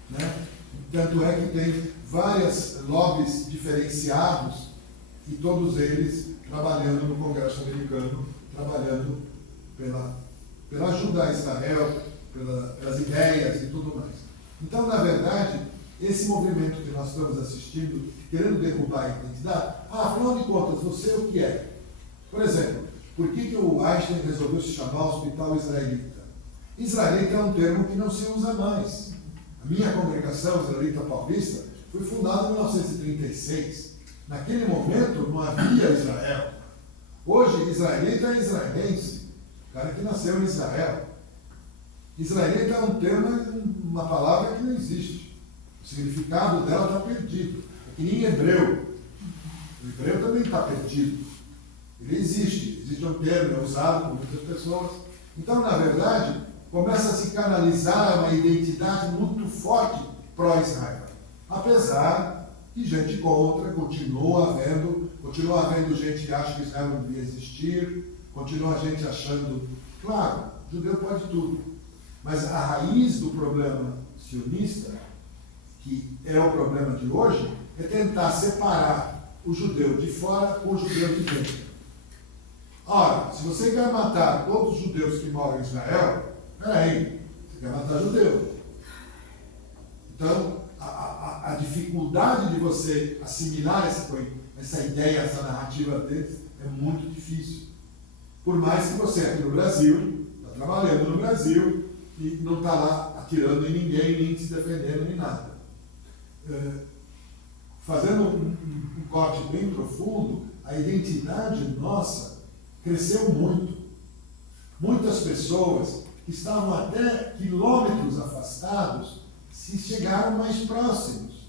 Né? Tanto é que tem várias lobbies diferenciados e todos eles trabalhando no Congresso americano, trabalhando pela ajuda a Israel, pelas ideias e tudo mais. Então, na verdade, esse movimento que nós estamos assistindo, querendo derrubar a identidade, afinal de contas, você o que é? Por exemplo, por que o Einstein resolveu se chamar Hospital Israelita? Israelita é um termo que não se usa mais. A minha congregação israelita paulista foi fundada em 1936. Naquele momento não havia Israel. Hoje, israelita é israelense, o cara que nasceu em Israel. Israelita é um termo, uma palavra que não existe. O significado dela está perdido. É que nem hebreu. O hebreu também está perdido. Ele existe um termo, é usado por muitas pessoas. Então, na verdade, começa a se canalizar uma identidade muito forte pró-Israel. Apesar de gente contra, continua havendo gente que acha que Israel não devia existir, continua a gente achando, claro, judeu pode tudo, mas a raiz do problema sionista, que é o problema de hoje, é tentar separar o judeu de fora com o judeu de dentro. Ora, se você quer matar todos os judeus que moram em Israel, peraí, você quer matar judeu. Então, a dificuldade de você assimilar essa ideia, essa narrativa deles, é muito difícil. Por mais que você aqui no Brasil, está trabalhando no Brasil, e não está lá atirando em ninguém, nem se defendendo, nem nada. Fazendo um corte bem profundo, a identidade nossa cresceu muito. Muitas pessoas que estavam até quilômetros afastados se chegaram mais próximos,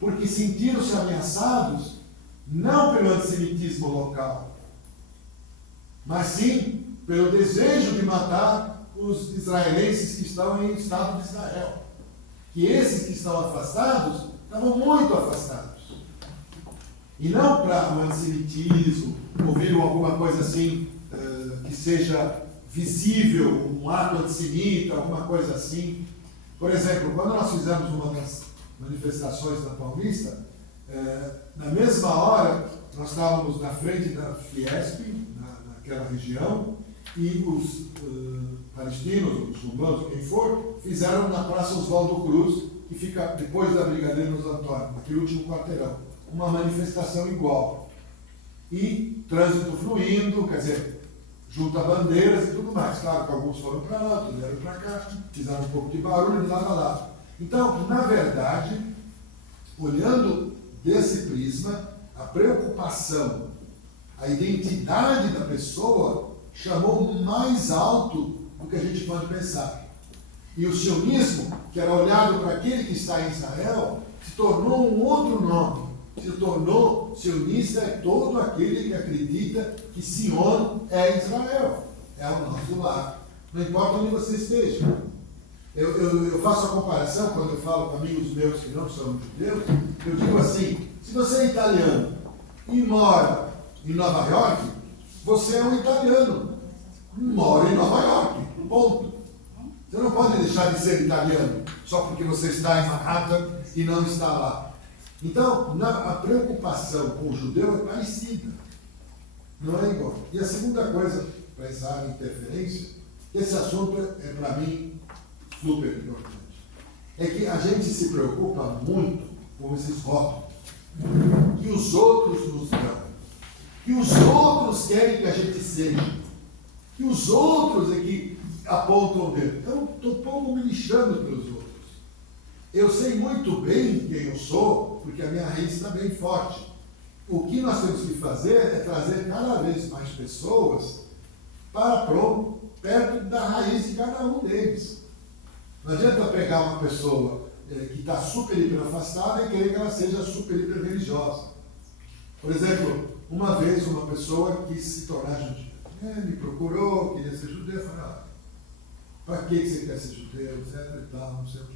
porque sentiram-se ameaçados não pelo antissemitismo local, mas sim pelo desejo de matar os israelenses que estão em Estado de Israel. Que esses que estão afastados estavam muito afastados. E não para o antissemitismo, ouviram alguma coisa assim, que seja visível, um ato antissemita, alguma coisa assim. Por exemplo, quando nós fizemos uma das manifestações na Paulista, na mesma hora, nós estávamos na frente da Fiesp, naquela região, e os palestinos, os muçulmanos, quem for, fizeram na Praça Oswaldo Cruz, que fica depois da Brigadeiro Luiz Antônio, aquele último quarteirão, uma manifestação igual. E trânsito fluindo, quer dizer, junto a bandeiras e tudo mais. Claro que alguns foram para lá, outros vieram para cá, fizeram um pouco de barulho de lado a lado. Então, na verdade, olhando desse prisma, a preocupação, a identidade da pessoa chamou mais alto do que a gente pode pensar. E o sionismo, que era olhado para aquele que está em Israel, se tornou um outro nome. Se tornou sionista é todo aquele que acredita que Sion é Israel, é o nosso lar. Não importa onde você esteja. Eu faço a comparação quando eu falo com amigos meus que não são judeus, eu digo assim, se você é italiano e mora em Nova York, você é um italiano. Mora em Nova York, ponto. Você não pode deixar de ser italiano só porque você está em Manhattan e não está lá. Então, a preocupação com o judeu é parecida, não é igual. E a segunda coisa, para essa área de interferência, esse assunto é para mim super importante, é que a gente se preocupa muito com esses rótulos que os outros nos dão, que os outros querem que a gente seja, que os outros é que apontam o dedo. Eu estou pouco me lixando pelos outros. Eu sei muito bem quem eu sou, porque a minha raiz está bem forte. O que nós temos que fazer é trazer cada vez mais pessoas para perto da raiz de cada um deles. Não adianta pegar uma pessoa que está super hiper afastada e querer que ela seja super hiper religiosa. Por exemplo, uma vez uma pessoa quis se tornar judia. Me procurou, queria ser judeu, eu falei, para que você quer ser judeu, etc e tal, não sei o quê.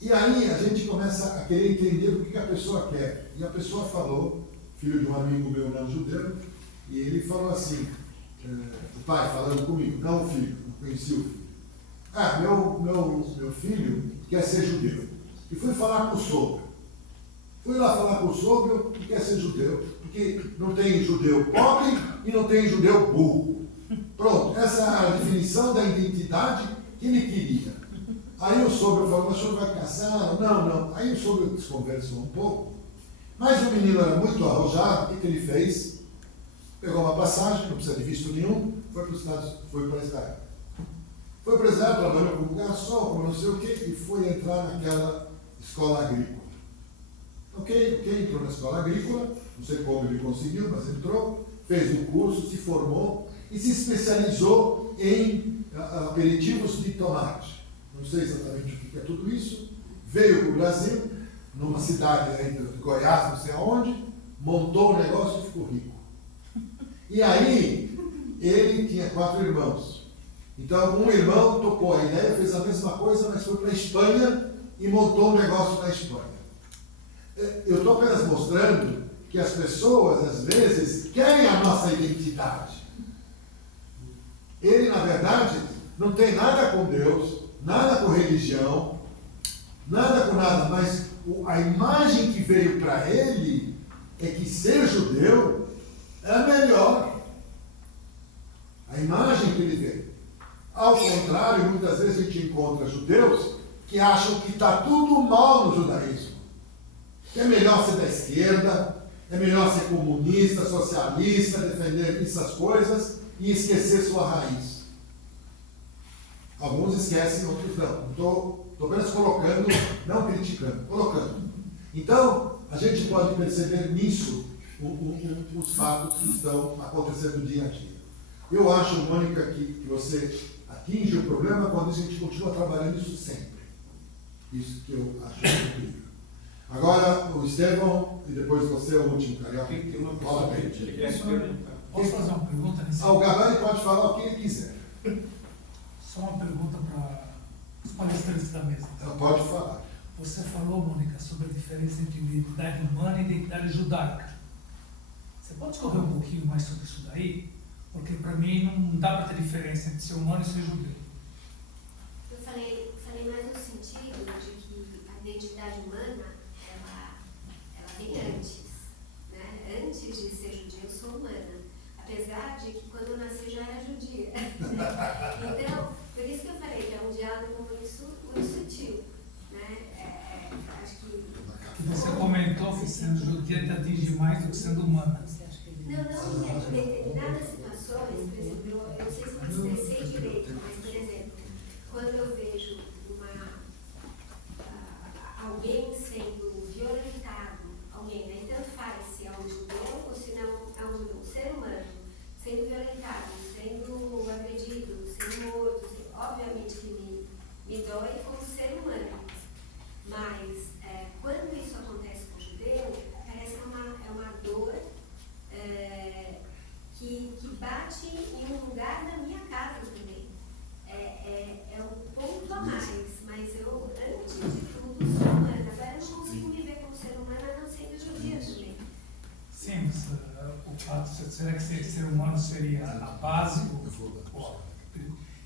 E aí a gente começa a querer entender o que a pessoa quer. E a pessoa falou, filho de um amigo meu não judeu, e ele falou assim, o pai falando comigo, não o filho, não conheci o filho. Meu filho quer ser judeu. E fui falar com o sogro. Fui lá falar com o sogro que quer ser judeu. Porque não tem judeu pobre e não tem judeu burro. Pronto, essa é a definição da identidade que ele queria. Aí o sogro falou, mas o senhor vai casar? Não. Aí o sogro desconversou um pouco. Mas o menino era muito arrojado, o que ele fez? Pegou uma passagem, não precisa de visto nenhum, foi para Israel. Foi para Israel, trabalhou como garçom, como não sei o quê, e foi entrar naquela escola agrícola. Ok, entrou na escola agrícola, não sei como ele conseguiu, mas entrou, fez um curso, se formou e se especializou em aperitivos de tomate. Não sei exatamente o que é tudo isso. Veio para o Brasil, numa cidade aí de Goiás, não sei aonde, montou o negócio e ficou rico. E aí, ele tinha 4 irmãos. Então, um irmão tocou a ideia, fez a mesma coisa, mas foi para a Espanha e montou um negócio na Espanha. Eu estou apenas mostrando que as pessoas, às vezes, querem a nossa identidade. Ele, na verdade, não tem nada com Deus, nada com religião, nada com nada, mas a imagem que veio para ele é que ser judeu é melhor. A imagem que ele veio. Ao contrário, muitas vezes a gente encontra judeus que acham que está tudo mal no judaísmo. Que é melhor ser da esquerda, é melhor ser comunista, socialista, defender essas coisas e esquecer sua raiz. Alguns esquecem, outros não. Estou apenas colocando, não criticando, colocando. Então, a gente pode perceber nisso os fatos que estão acontecendo dia a dia. Eu acho, Mônica, que você atinge o problema quando a gente continua trabalhando isso sempre. Isso que eu acho incrível. Agora, o Estevão, e depois você, o último carioca. Tem uma pessoa que ele quer se perguntar. Posso fazer uma pergunta nesse O Gabani pode falar o que ele quiser. Só uma pergunta para os palestrantes da mesa. Pode falar. Você falou, Mônica, sobre a diferença entre identidade humana e identidade judaica. Você pode discorrer um pouquinho mais sobre isso daí? Porque para mim não dá para ter diferença entre ser humano e ser judeu. Eu falei mais no sentido de que a identidade humana, ela vem antes. Né? Antes de ser judia, eu sou humana. Apesar de que quando eu nasci já era judia. Sendo judia te atinge mais do que sendo humana. Não, em determinadas situações, por exemplo, eu não sei se eu expressei direito, mas, por exemplo, quando eu vejo alguém sendo violentado, alguém, né, tanto faz se é um judeu ou se não é um judeu, um ser humano, sendo violentado, sendo agredido, sendo morto, obviamente que me dói como ser humano, mas quando isso acontece com o judeu, parece que é uma dor que bate em um lugar da minha casa também. É um ponto a mais, mas eu, antes de tudo, sou humana. Agora eu não consigo me ver como ser humana não sendo judia também. Sim, mas o fato, será que ser humano seria a base?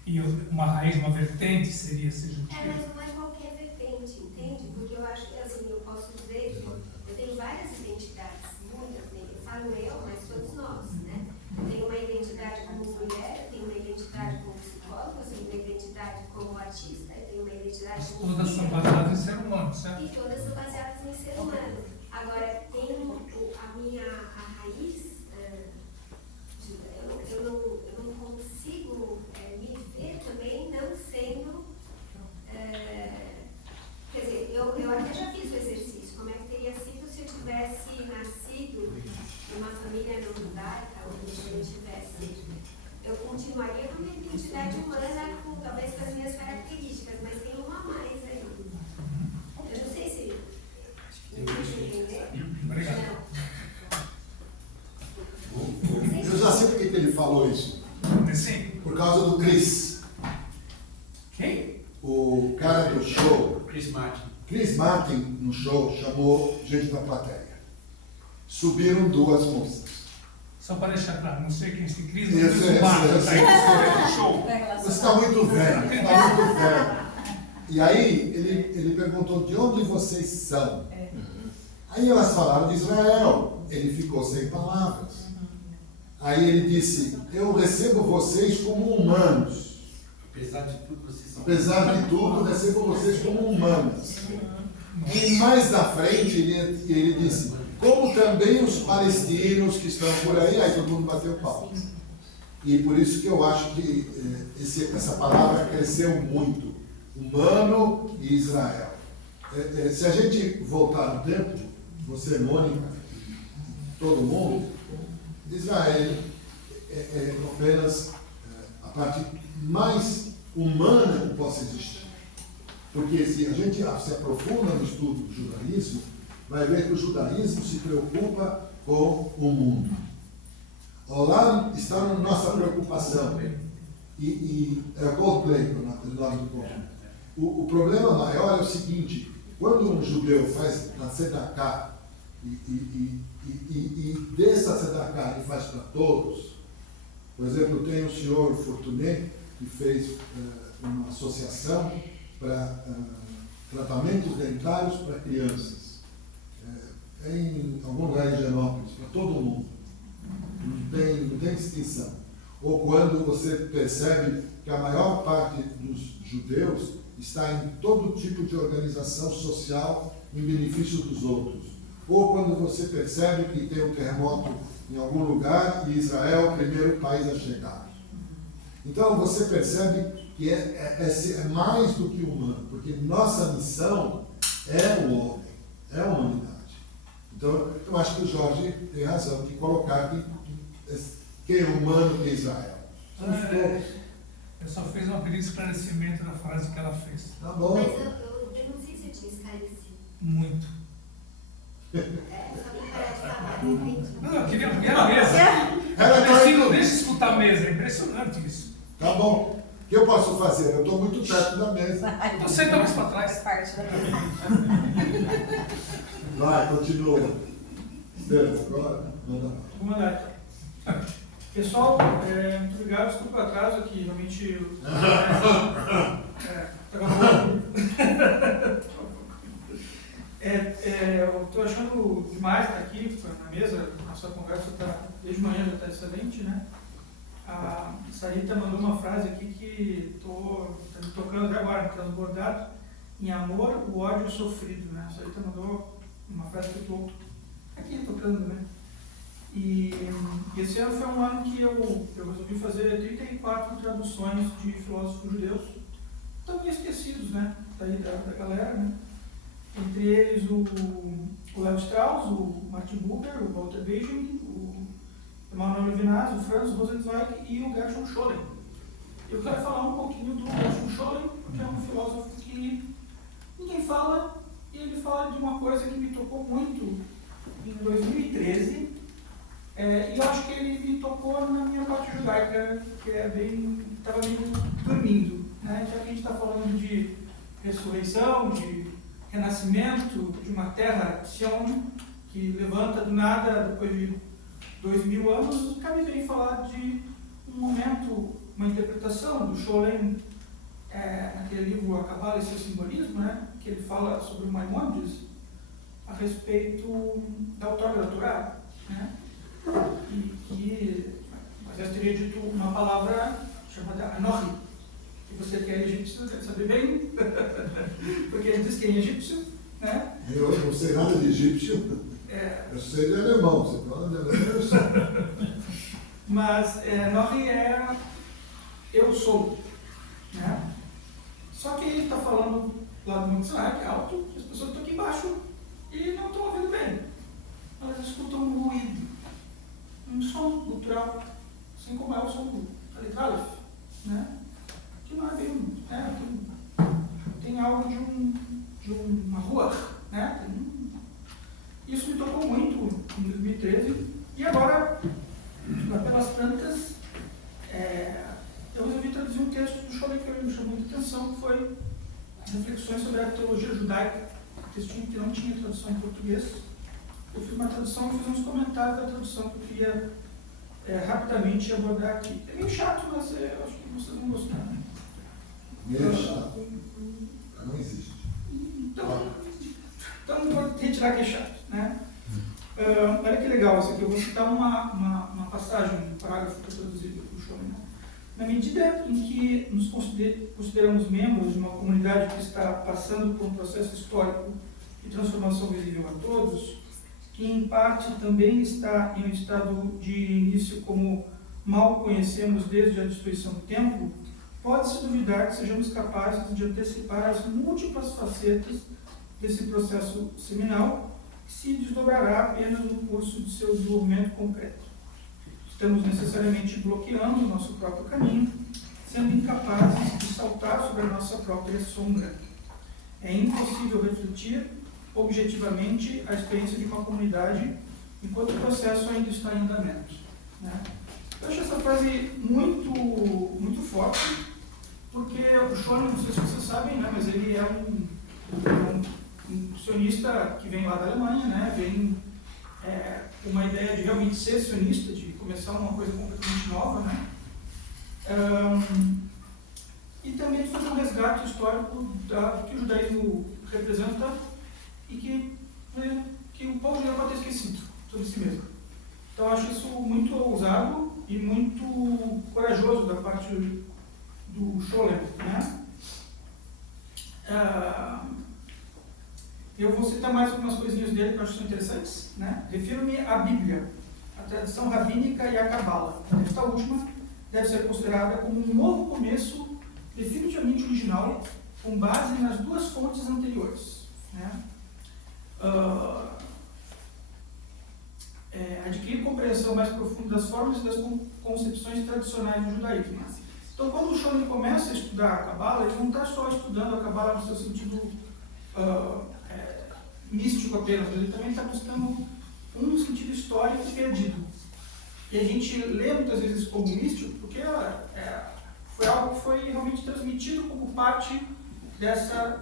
E uma raiz, uma vertente seria ser judia? Mas não é qualquer vertente, entende? Porque eu acho que, assim, eu posso dizer que eu tenho várias identidades, muitas, né? Eu falo eu, mas todos nós, né? Eu tenho uma identidade como mulher, eu tenho uma identidade como psicóloga, eu tenho uma identidade como artista, eu tenho uma identidade como todas são baseadas em ser humano, certo? E todas são baseadas em ser humano. Agora, tem a raiz, eu não consigo me ver também não sendo, quer dizer, eu até já fiz o exercício, como é que teria sido se eu tivesse nascido numa família não judaica, onde eu continuaria com a minha identidade humana, talvez com as minhas características, mas tem uma a mais aí. Eu não sei se me deixa entender. Obrigado. Eu já sei por que ele falou isso. Sim. Por causa do Chris. Quem? O cara do show. Chris Martin. Chris Martin, no show, chamou gente da plateia. Subiram duas moças. Só para deixar claro, não sei quem se Cris, Eu sei, eu sei. show. Você está muito velho, está muito velho. E aí, ele perguntou de onde vocês são. Aí elas falaram de Israel. Ele ficou sem palavras. Aí ele disse, eu recebo vocês como humanos. Apesar de tudo, vocês são... Apesar de tudo, recebo vocês como humanos. E mais à frente, ele disse, como também os palestinos que estão por aí, aí todo mundo bateu palmas. E por isso que eu acho que essa palavra cresceu muito. Humano e Israel. Se a gente voltar no tempo, você, Mônica, todo mundo, Israel é apenas a parte mais humana que possa existir. Porque se a gente se aprofunda no estudo do judaísmo, vai ver que o judaísmo se preocupa com o mundo. Lá está a nossa preocupação. E é o Coldplay do lado do povo. O problema maior é o seguinte, quando um judeu faz na Tzedakah e dessa Tzedakah ele faz para todos, por exemplo, tem o senhor Fortuné, que fez uma associação para tratamentos dentários para crianças, em algum lugar de Higienópolis, para todo mundo, não tem distinção. Ou quando você percebe que a maior parte dos judeus está em todo tipo de organização social em benefício dos outros. Ou quando você percebe que tem um terremoto em algum lugar e Israel é o primeiro país a chegar. Então você percebe que é mais do que humano, porque nossa missão é o homem, é a humanidade. Então eu acho que o Jorge tem razão de colocar que quem é humano que é Israel. Eu só fiz um pedido de esclarecimento da frase que ela fez. Tá bom. Mas eu não sei se eu tinha esclarecido. Muito. Só me parar de falar, eu entendi. Não, eu queria ampliar a mesa. Não deixa escutar a mesa, é impressionante isso. Tá bom. O que eu posso fazer? Eu estou muito perto da mesa. Então senta mais para trás. Faz parte da mesa. Vai, continua. Estevam, agora, manda lá. Vou mandar aqui. Pessoal, muito obrigado, desculpa o atraso aqui, realmente eu estou achando demais estar aqui na mesa, nossa conversa desde manhã já está excelente, né? A Sarita mandou uma frase aqui que está me tocando até agora, transbordado em amor, o ódio sofrido, né? A Sarita mandou uma frase que eu estou aqui tocando, né? E esse ano foi um ano que eu resolvi fazer 34 traduções de filósofos judeus, também esquecidos, né? Daí da galera, né? Entre eles o Lev Strauss, o Martin Buber, o Walter Benjamin, o Emanuel Levinas, o Franz Rosenzweig e o Gershom Scholem. Eu quero falar um pouquinho do Gershom Scholem, porque é um filósofo que ninguém fala, e ele fala de uma coisa que me tocou muito em 2013, e eu acho que ele me tocou na minha parte judaica, que é bem, estava meio dormindo, né? Já que a gente está falando de ressurreição, de renascimento, de uma terra, Sion, que levanta do nada depois de 2000 anos, cabe bem falar de um momento, uma interpretação do Scholem, naquele livro A Cabala e seu Simbolismo, né? Que ele fala sobre o Maimônides a respeito da outorga da Torá, né? Mas eu teria dito uma palavra chamada Anohi, que você que é egípcio deve saber bem, porque ele diz que é egípcio, né? Eu não sei nada de egípcio, eu sei de alemão, você fala de alemão, eu sei. Mas Anohi é eu sou, né? Só que ele está falando lá do Monte Sinai, que é alto, as pessoas estão aqui embaixo e não estão ouvindo bem. Elas escutam um ruído, um som gutural, assim como é o som da letra Aleph, né? Que não é bem, né? Tem algo de uma rua, né? Isso me tocou muito em 2013 e agora, pelas tantas, eu resolvi traduzir um texto do Scholem que me chamou muita atenção, que foi reflexões sobre a teologia judaica, um textinho que não tinha tradução em português. Eu fiz uma tradução e fiz uns comentários da tradução que eu queria rapidamente abordar aqui. É meio chato, mas eu acho que vocês vão gostar. Meio chato. Não existe. Então vou retirar que é chato, né? Olha que legal isso aqui. Eu vou citar uma passagem, um parágrafo que eu traduzi do Scholem. Na medida em que nos consideramos membros de uma comunidade que está passando por um processo histórico de transformação visível a todos, que em parte também está em um estado de início como mal conhecemos desde a destruição do templo, pode-se duvidar que sejamos capazes de antecipar as múltiplas facetas desse processo seminal que se desdobrará apenas no curso de seu desenvolvimento concreto. Estamos necessariamente bloqueando o nosso próprio caminho, sendo incapazes de saltar sobre a nossa própria sombra. É impossível refletir objetivamente a experiência de uma comunidade enquanto o processo ainda está em andamento, né? Eu acho essa frase muito, muito forte, porque o Scholem, não sei se vocês sabem, né, mas ele é um sionista que vem lá da Alemanha, né, vem com uma ideia de realmente ser sionista, de começar uma coisa completamente nova, né, e também de fazer um resgate histórico do que o judaísmo representa e que o povo já pode ter esquecido sobre si mesmo. Então, eu acho isso muito ousado e muito corajoso da parte do Scholem, né? Eu vou citar mais algumas coisinhas dele que eu acho que são interessantes, né? Refiro-me à Bíblia, a tradição rabínica e a Cabala. Esta última deve ser considerada como um novo começo definitivamente original, com base nas duas fontes anteriores, né? Adquirir compreensão mais profunda das formas e das concepções tradicionais do judaísmo. Então, quando o Scholem começa a estudar a Cabala, ele não está só estudando a Cabala no seu sentido místico apenas, ele também está buscando um sentido histórico perdido. E a gente lê muitas vezes como místico, porque foi algo que foi realmente transmitido como parte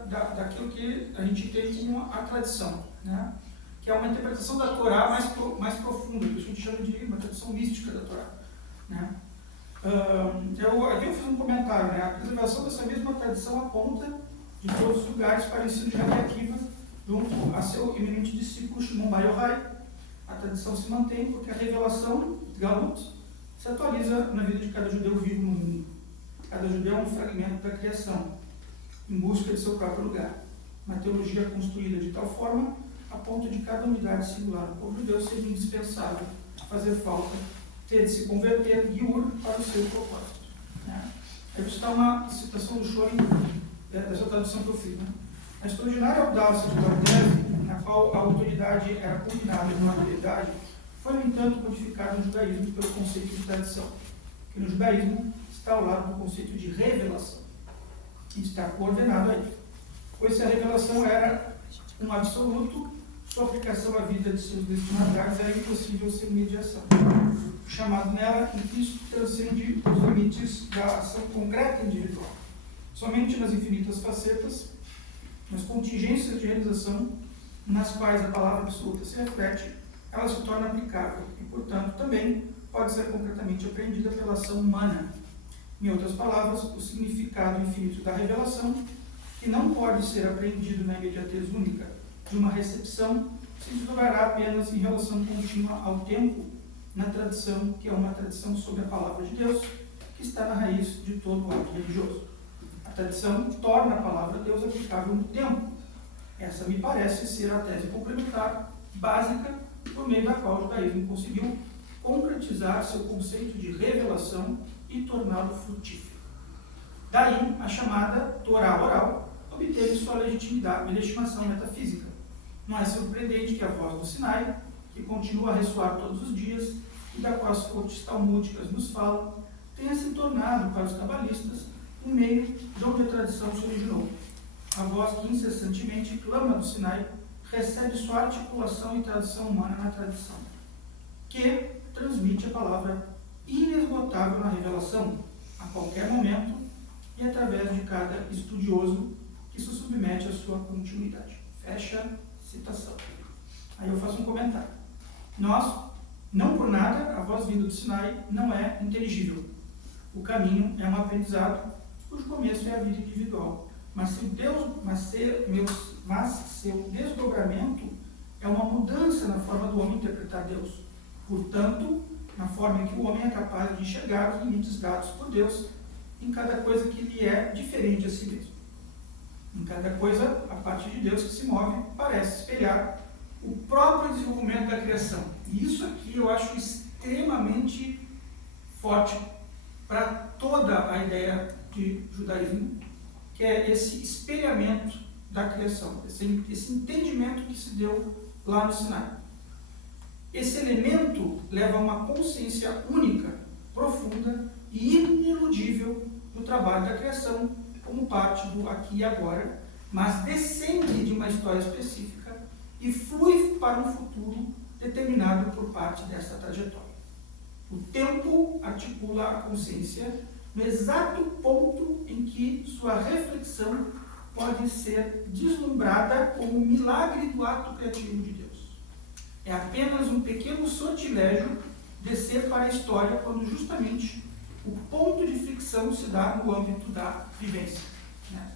daquilo que a gente tem como a tradição, né? Que é uma interpretação da Torá mais profunda, que a gente chama de uma tradição mística da Torá, né? Aqui eu fiz um comentário, né? A preservação dessa mesma tradição aponta de todos os lugares para o ensino de Rabi Akiva junto a seu eminente discípulo Shimon Bar Yochai. A tradição se mantém porque a revelação, Galut, se atualiza na vida de cada judeu vivo no mundo. Cada judeu é um fragmento da criação, em busca de seu próprio lugar. Uma teologia construída de tal forma a ponto de cada unidade singular do povo de Deus ser indispensável, fazer falta, ter de se converter, Giur, para o seu propósito. Né? Aí você está uma citação do Schoen, dessa tradução que eu fiz. Né? A extraordinária audácia de Dardenne, na qual a autoridade era combinada de uma habilidade, foi, no entanto, modificada no judaísmo pelo conceito de tradição, que no judaísmo está ao lado do conceito de revelação, que está coordenado aí. Pois se a revelação era um absoluto, sua aplicação à vida de seus destinatários era impossível sem mediação. O chamado nela, em Cristo, transcende os limites da ação concreta e individual. Somente nas infinitas facetas, nas contingências de realização, nas quais a palavra absoluta se reflete, ela se torna aplicável e, portanto, também pode ser concretamente apreendida pela ação humana. Em outras palavras, o significado infinito da revelação, que não pode ser apreendido na imediatez única de uma recepção, se desdobrará apenas em relação contínua ao tempo, na tradição, que é uma tradição sobre a palavra de Deus, que está na raiz de todo o ato religioso. A tradição torna a palavra de Deus aplicável no tempo. Essa me parece ser a tese complementar, básica, por meio da qual o judaísmo conseguiu concretizar seu conceito de revelação e torná-lo frutífero. Daí, a chamada Torá oral obteve sua legitimação metafísica. Não é surpreendente que a voz do Sinai, que continua a ressoar todos os dias e da qual as fontes talmúdicas nos falam, tenha se tornado, para os cabalistas, um meio de onde a tradição se originou. A voz que incessantemente clama do Sinai recebe sua articulação e tradução humana na tradição, que transmite a palavra inesgotável na revelação, a qualquer momento e através de cada estudioso que se submete à sua continuidade. Fecha citação. Aí eu faço um comentário. Nós, não por nada, a voz vinda do Sinai não é inteligível. O caminho é um aprendizado cujo começo é a vida individual. Mas seu desdobramento é uma mudança na forma do homem interpretar Deus. Portanto, na forma em que o homem é capaz de enxergar os limites dados por Deus em cada coisa que lhe é diferente a si mesmo. Em cada coisa, a parte de Deus que se move parece espelhar o próprio desenvolvimento da criação. E isso aqui eu acho extremamente forte para toda a ideia de judaísmo, que é esse espelhamento da criação, esse entendimento que se deu lá no Sinai. Esse elemento leva a uma consciência única, profunda e ineludível do trabalho da criação como parte do aqui e agora, mas descende de uma história específica e flui para um futuro determinado por parte dessa trajetória. O tempo articula a consciência no exato ponto em que sua reflexão pode ser deslumbrada como um milagre do ato criativo de Deus. É apenas um pequeno sortilégio descer para a história quando justamente o ponto de fricção se dá no âmbito da vivência. Né?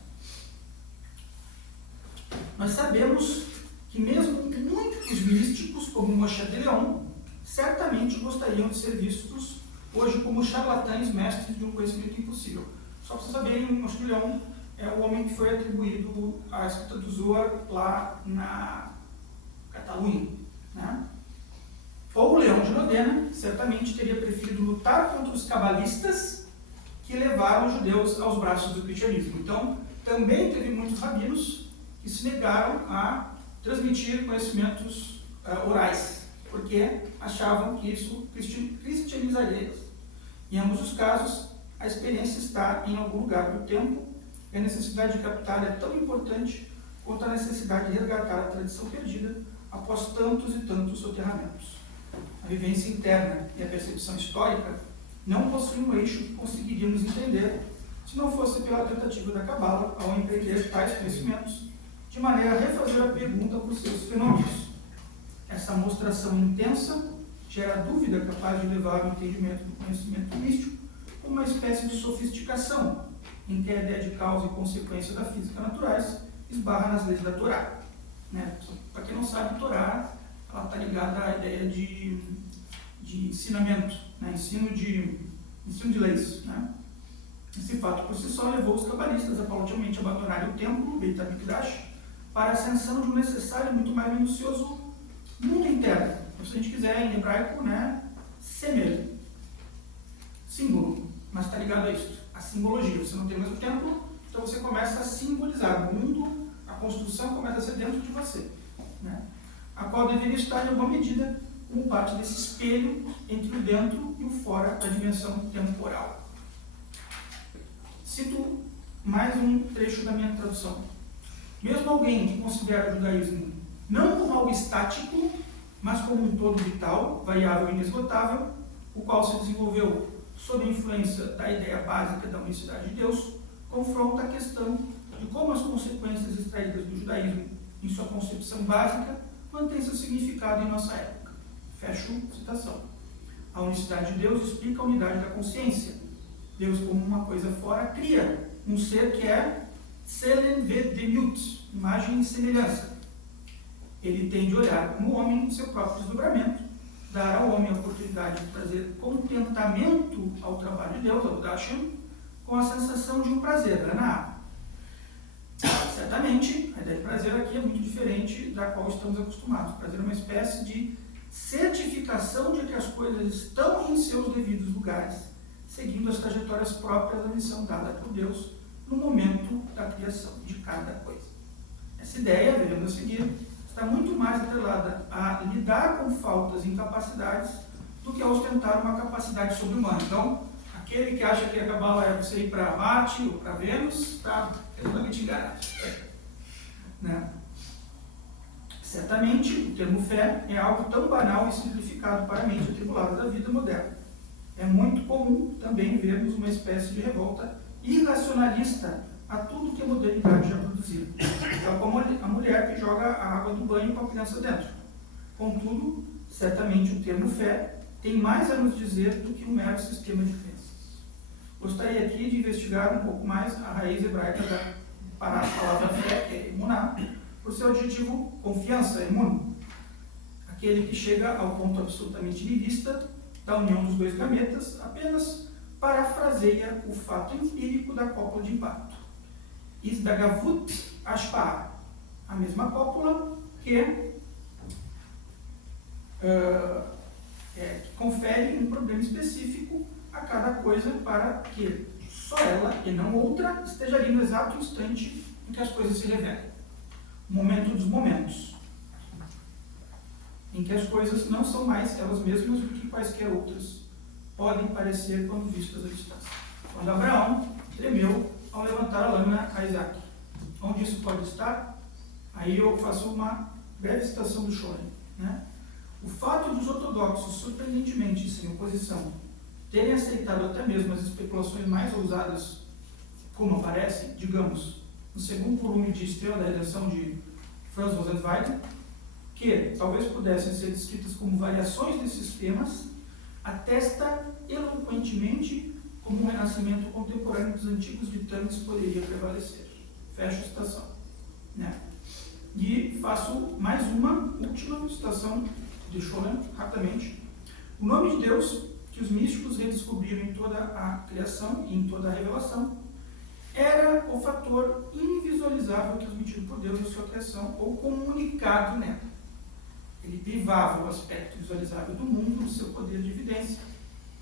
Nós sabemos que mesmo muitos místicos, como Moshe de Leon, certamente gostariam de ser vistos hoje como charlatães mestres de um conhecimento impossível. Só para vocês saberem, Moshe de Leon é o homem que foi atribuído à escrita do Zohar lá na Catalunha. Né? Ou o Leão de Modena certamente teria preferido lutar contra os cabalistas que levaram os judeus aos braços do cristianismo. Então, também teve muitos rabinos que se negaram a transmitir conhecimentos orais, porque achavam que isso cristianizaria eles. Em ambos os casos, a experiência está em algum lugar do tempo e a necessidade de captar é tão importante quanto a necessidade de resgatar a tradição perdida após tantos e tantos soterramentos. A vivência interna e a percepção histórica não possuem um eixo que conseguiríamos entender se não fosse pela tentativa da Cabala ao empreender tais conhecimentos, de maneira a refazer a pergunta por seus fenômenos. Essa mostração intensa gera dúvida capaz de levar ao entendimento do conhecimento místico como uma espécie de sofisticação, em que a ideia de causa e consequência da física naturais esbarra nas leis da Torá. Né? Para quem não sabe, Torá está ligada à ideia de ensinamento, né? ensino de leis. Né? Esse fato por si só levou os cabalistas a paulatinamente abandonarem o templo, o Beit HaMikdash, para a ascensão de um necessário muito mais minucioso mundo interno. Então, se a gente quiser, em hebraico, né, semer, símbolo, mas está ligado a isso, a simbologia. Você não tem o mesmo templo, então você começa a simbolizar o mundo, a construção começa a ser dentro de você, né? A qual deveria estar, em alguma medida, como parte desse espelho entre o dentro e o fora da dimensão temporal. Cito mais um trecho da minha tradução. Mesmo alguém que considera o judaísmo não como algo estático, mas como um todo vital, variável e inesgotável, o qual se desenvolveu sob a influência da ideia básica da unicidade de Deus, confronta a questão de como as consequências extraídas do judaísmo em sua concepção básica mantêm seu significado em nossa época. Fecho citação. A unicidade de Deus explica a unidade da consciência. Deus, como uma coisa fora, cria um ser que é Selen Vedemut, imagem e semelhança. Ele tem de olhar como homem em seu próprio desdobramento, dar ao homem a oportunidade de trazer contentamento ao trabalho de Deus, ao Dashem, com a sensação de um prazer, Raná. Certamente, a ideia de prazer aqui é muito diferente da qual estamos acostumados. O prazer é uma espécie de certificação de que as coisas estão em seus devidos lugares, seguindo as trajetórias próprias da missão dada por Deus no momento da criação de cada coisa. Essa ideia, veremos a seguir, está muito mais atrelada a lidar com faltas e incapacidades do que a ostentar uma capacidade sobre-humana. Então, aquele que acha que a Cabala é você ir para Marte ou para Vênus, está totalmente enganado. Né? Certamente, o termo fé é algo tão banal e simplificado para a mente atribulada da vida moderna. É muito comum também vermos uma espécie de revolta irracionalista a tudo que a modernidade já produziu. Tal como a mulher que joga a água do banho com a criança dentro. Contudo, certamente o termo fé tem mais a nos dizer do que um mero sistema de crenças. Gostaria aqui de investigar um pouco mais a raiz hebraica para a palavra fé, que é emuná, por seu adjetivo confiança, emun. Aquele que chega ao ponto absolutamente nihilista da união dos dois gametas, apenas parafraseia o fato empírico da cópula de impacto. Isdagavut ashpah, a mesma cópula que confere um problema específico a cada coisa para que só ela e não outra esteja ali no exato instante em que as coisas se revelam. O momento dos momentos, em que as coisas não são mais elas mesmas do que quaisquer outras podem parecer quando vistas à distância. Quando Abraão tremeu ao levantar a lâmina a Isaac. Onde isso pode estar? Aí eu faço uma breve citação do Schoen, né? O fato dos ortodoxos, surpreendentemente sem oposição, terem aceitado até mesmo as especulações mais ousadas, como aparece, digamos, no segundo volume de Estrela da Redenção de Franz Rosenzweig, que talvez pudessem ser descritas como variações desses temas, atesta eloquentemente como um renascimento contemporâneo dos antigos ditames poderia prevalecer. Fecho a citação. Né? E faço mais uma última citação de Schoen, rapidamente. O nome de Deus, que os místicos redescobriram em toda a criação e em toda a revelação, era o fator invisualizável transmitido por Deus na sua criação ou comunicado nela. Ele privava o aspecto visualizável do mundo do seu poder de evidência.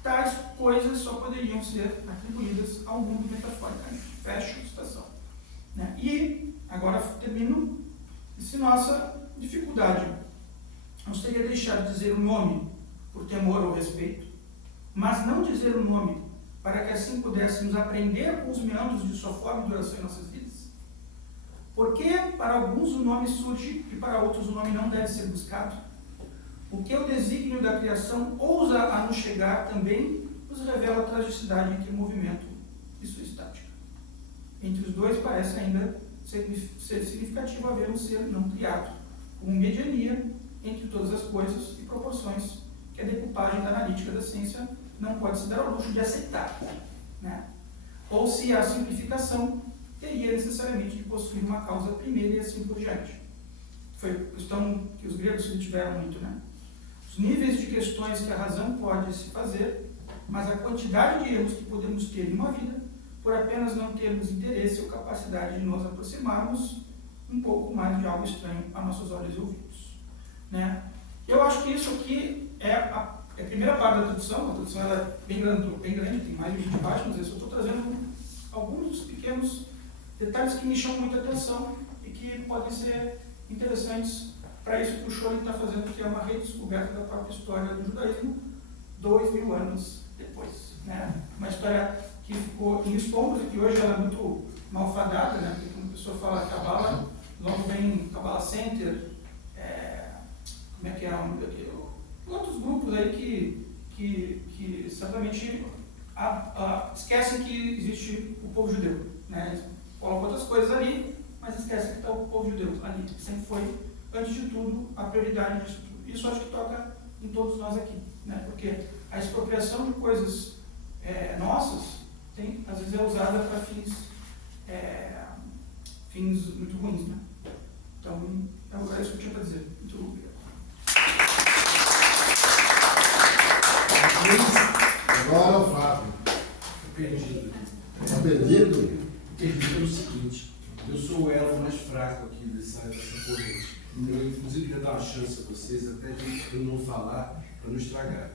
Tais coisas só poderiam ser atribuídas ao mundo metaforicamente. Fecho a citação. Né? E agora termino essa nossa dificuldade. Não seria deixar de dizer o nome por temor ou respeito, mas não dizer o nome para que assim pudéssemos aprender com os meandros de sua forma e duração em nossas vidas? Porque para alguns o nome surge e para outros o nome não deve ser buscado? O que o desígnio da criação ousa a nos chegar também nos revela a tragicidade entre o movimento e sua estática. Entre os dois parece ainda ser significativo haver um ser não criado, como mediania entre todas as coisas e proporções que a decupagem da analítica da ciência não pode se dar ao luxo de aceitar. Né? Ou se a simplificação teria necessariamente de possuir uma causa primeira e assim por diante. Foi questão que os gregos se tiveram muito, né? Os níveis de questões que a razão pode se fazer, mas a quantidade de erros que podemos ter em uma vida, por apenas não termos interesse ou capacidade de nos aproximarmos um pouco mais de algo estranho a nossos olhos e ouvidos. Né? Eu acho que isso aqui é a primeira parte da tradução. A tradução ela é bem grande, tem mais de 20 páginas. Eu só estou trazendo alguns dos pequenos detalhes que me chamam muita atenção e que podem ser interessantes para isso que o Scholem está fazendo, que é uma redescoberta da própria história do judaísmo 2000 anos depois. Né? Uma história que ficou em escombros e que hoje ela é muito malfadada, né? Porque quando a pessoa fala Kabbalah, logo vem Kabbalah Center, como é que é o nome daquilo? Outros grupos aí que certamente esquecem que existe o povo judeu. Né? Eles colocam outras coisas ali, mas esquecem que está o povo judeu ali. Sempre foi, antes de tudo, a prioridade disso tudo. Isso acho que toca em todos nós aqui. Né? Porque a expropriação de coisas nossas, às vezes é usada para fins muito ruins. Né? Então, é isso que eu tinha para dizer. Muito obrigado. Agora o Fábio. Perdido. Está perdido? Perdido pelo seguinte, eu sou o elo mais fraco aqui dessa corrente. Eu, inclusive, queria dar uma chance a vocês, até de eu não falar, para não estragar.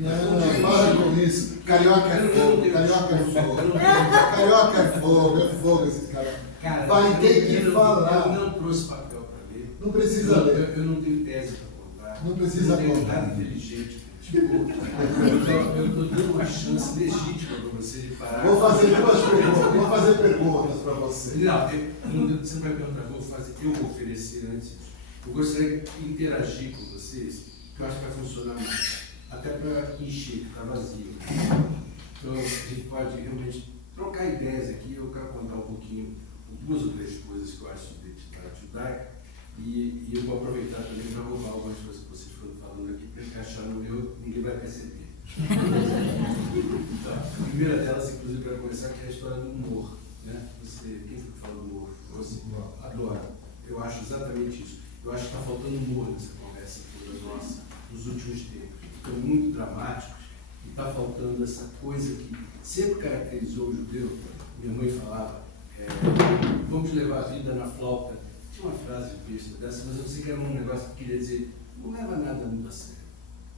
Não, para com isso. Carioca é fogo, carioca é fogo. Carioca é fogo esse cara. Cara, Vai ter que falar. Eu não trouxe papel para ler. Não precisa ler. Eu não tenho tese para contar. Não precisa eu não tenho contar. nada inteligente. Tipo, eu estou dando uma chance legítima para você de parar. Vou fazer duas perguntas. Vou fazer perguntas para você. Não, você não vai perguntar, eu vou oferecer antes. Eu gostaria de interagir com vocês, que eu acho que vai funcionar mais. Até para encher, que está vazio. Então a gente pode realmente trocar ideias aqui. Eu quero contar um pouquinho, duas ou três coisas que eu acho de identidade judaica. E eu vou aproveitar também para roubar algumas coisas que vocês foram falando aqui, para encaixar no meu, ninguém vai perceber. Então, a primeira delas, inclusive, para começar, que é a história do humor. Né? Quem foi que falou do humor? Você adora. Eu acho exatamente isso. Eu acho que está faltando humor nessa conversa toda nossa, nos últimos tempos. Estão muito dramáticos e está faltando essa coisa que sempre caracterizou o judeu. Minha mãe falava, vamos levar a vida na flauta. Tinha uma frase besta dessa, mas eu sei que era um negócio que queria dizer, não leva nada muito a sério.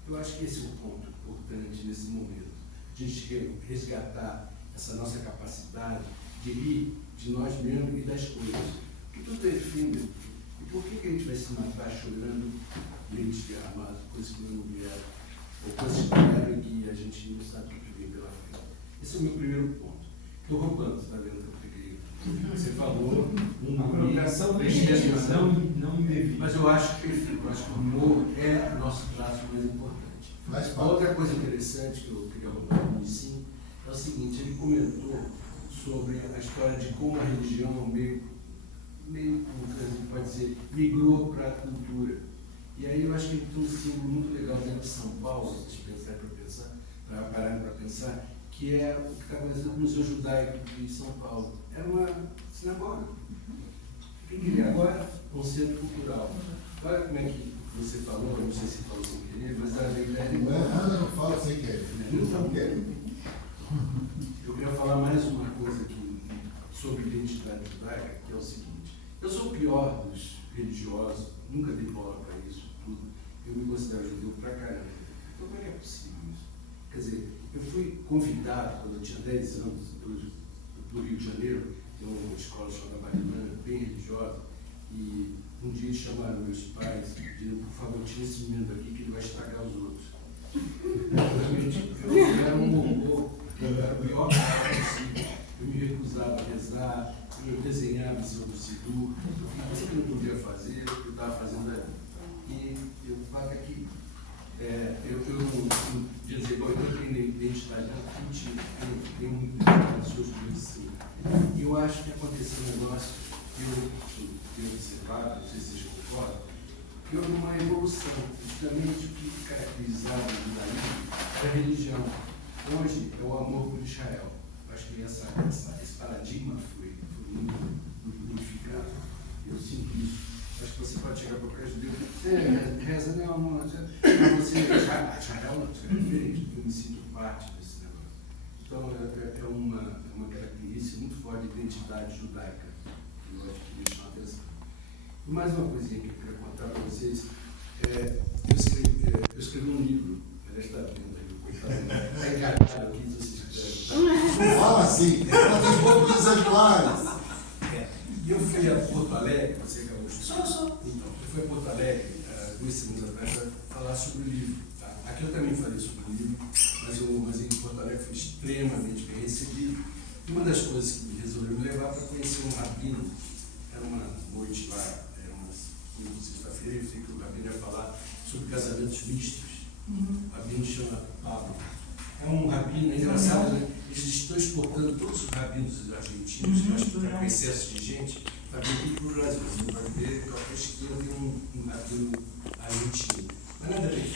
Eu acho que esse é o ponto importante nesse momento. A gente resgatar essa nossa capacidade de rir de nós mesmos e das coisas. Porque tudo é efêmero. E por que a gente vai se matar chorando leite derramado, coisas que não vieram, ou coisas que vieram e que a gente não sabe o que vem pela frente? Esse é o meu primeiro ponto. Estou roubando, está vendo que eu peguei? Você falou Uma apropriação legítima, não indevida. Mas eu acho que o humor é o nosso traço mais importante. A outra coisa interessante que eu queria roubar no início é o seguinte, ele comentou sobre a história de como a religião meio como a gente pode dizer, migrou para a cultura. E aí eu acho que ele tem um símbolo muito legal dentro de São Paulo, se a gente parar para pensar, que é o que está acontecendo no Museu Judaico de São Paulo. Era uma sinagoga. O que é agora? Um centro cultural. Olha como é que você falou, não sei se falou sem querer, mas a ideia de... Não falo sem querer. Não quero. Eu queria falar mais uma coisa aqui sobre identidade judaica, que é o seguinte. Eu sou o pior dos religiosos, nunca dei bola para isso tudo. Eu me considero judeu pra caramba. Então, como é que é possível isso? Quer dizer, eu fui convidado, quando eu tinha 10 anos, do Rio de Janeiro, tem uma escola chamada Babilônia, bem religiosa, e um dia eles chamaram meus pais e pediram, por favor, tira esse menino daqui que ele vai estragar os outros. Realmente, eu era um horror, eu era o pior cara possível. Eu me recusava a rezar, eu desenhava em cima do Sidu, eu que não podia fazer, eu estava fazendo ali. E eu falo aqui, eu não dizer, bom, eu tenho identidade, não tem muito identidade social, e eu acho que aconteceu um negócio que eu tenho observado, não sei se vocês concordam, que houve uma evolução, justamente o que caracterizava o judaísmo era a religião. Hoje é o amor por Israel. Acho que esse paradigma foi muito modificado. Eu sinto isso. Acho que você pode chegar para o cara judeu e dizer, reza, não, você Israel não, é diferente, eu me sinto parte desse negócio. Então, é uma característica muito forte de identidade judaica, que eu acho que me chama a atenção. E mais uma coisinha que eu queria contar para vocês. Eu escrevi um livro, ela está vendo aí, coitado, está encartado aqui, se vocês quiserem. Não fala assim, ela tem poucos exemplares. E eu fui a Porto Alegre, você acabou de Só. Então, eu fui a Porto Alegre 2 semanas atrás para falar sobre o livro. Tá? Aqui eu também falei sobre o livro, mas em Porto Alegre fui extremamente bem recebido. E uma das coisas que resolveu me levar para conhecer um rabino, era uma noite lá, era uma sexta-feira, eu sei que o rabino ia falar sobre casamentos mistos. O rabino chama Pablo. É um rabino, é engraçado, né? Eles estão exportando todos os rabinos argentinos, que eu acho que está com excesso de gente, para vir aqui para o Brasil. Você vai ver que a esquerda tem um rabino argentino. Mas nada a ver.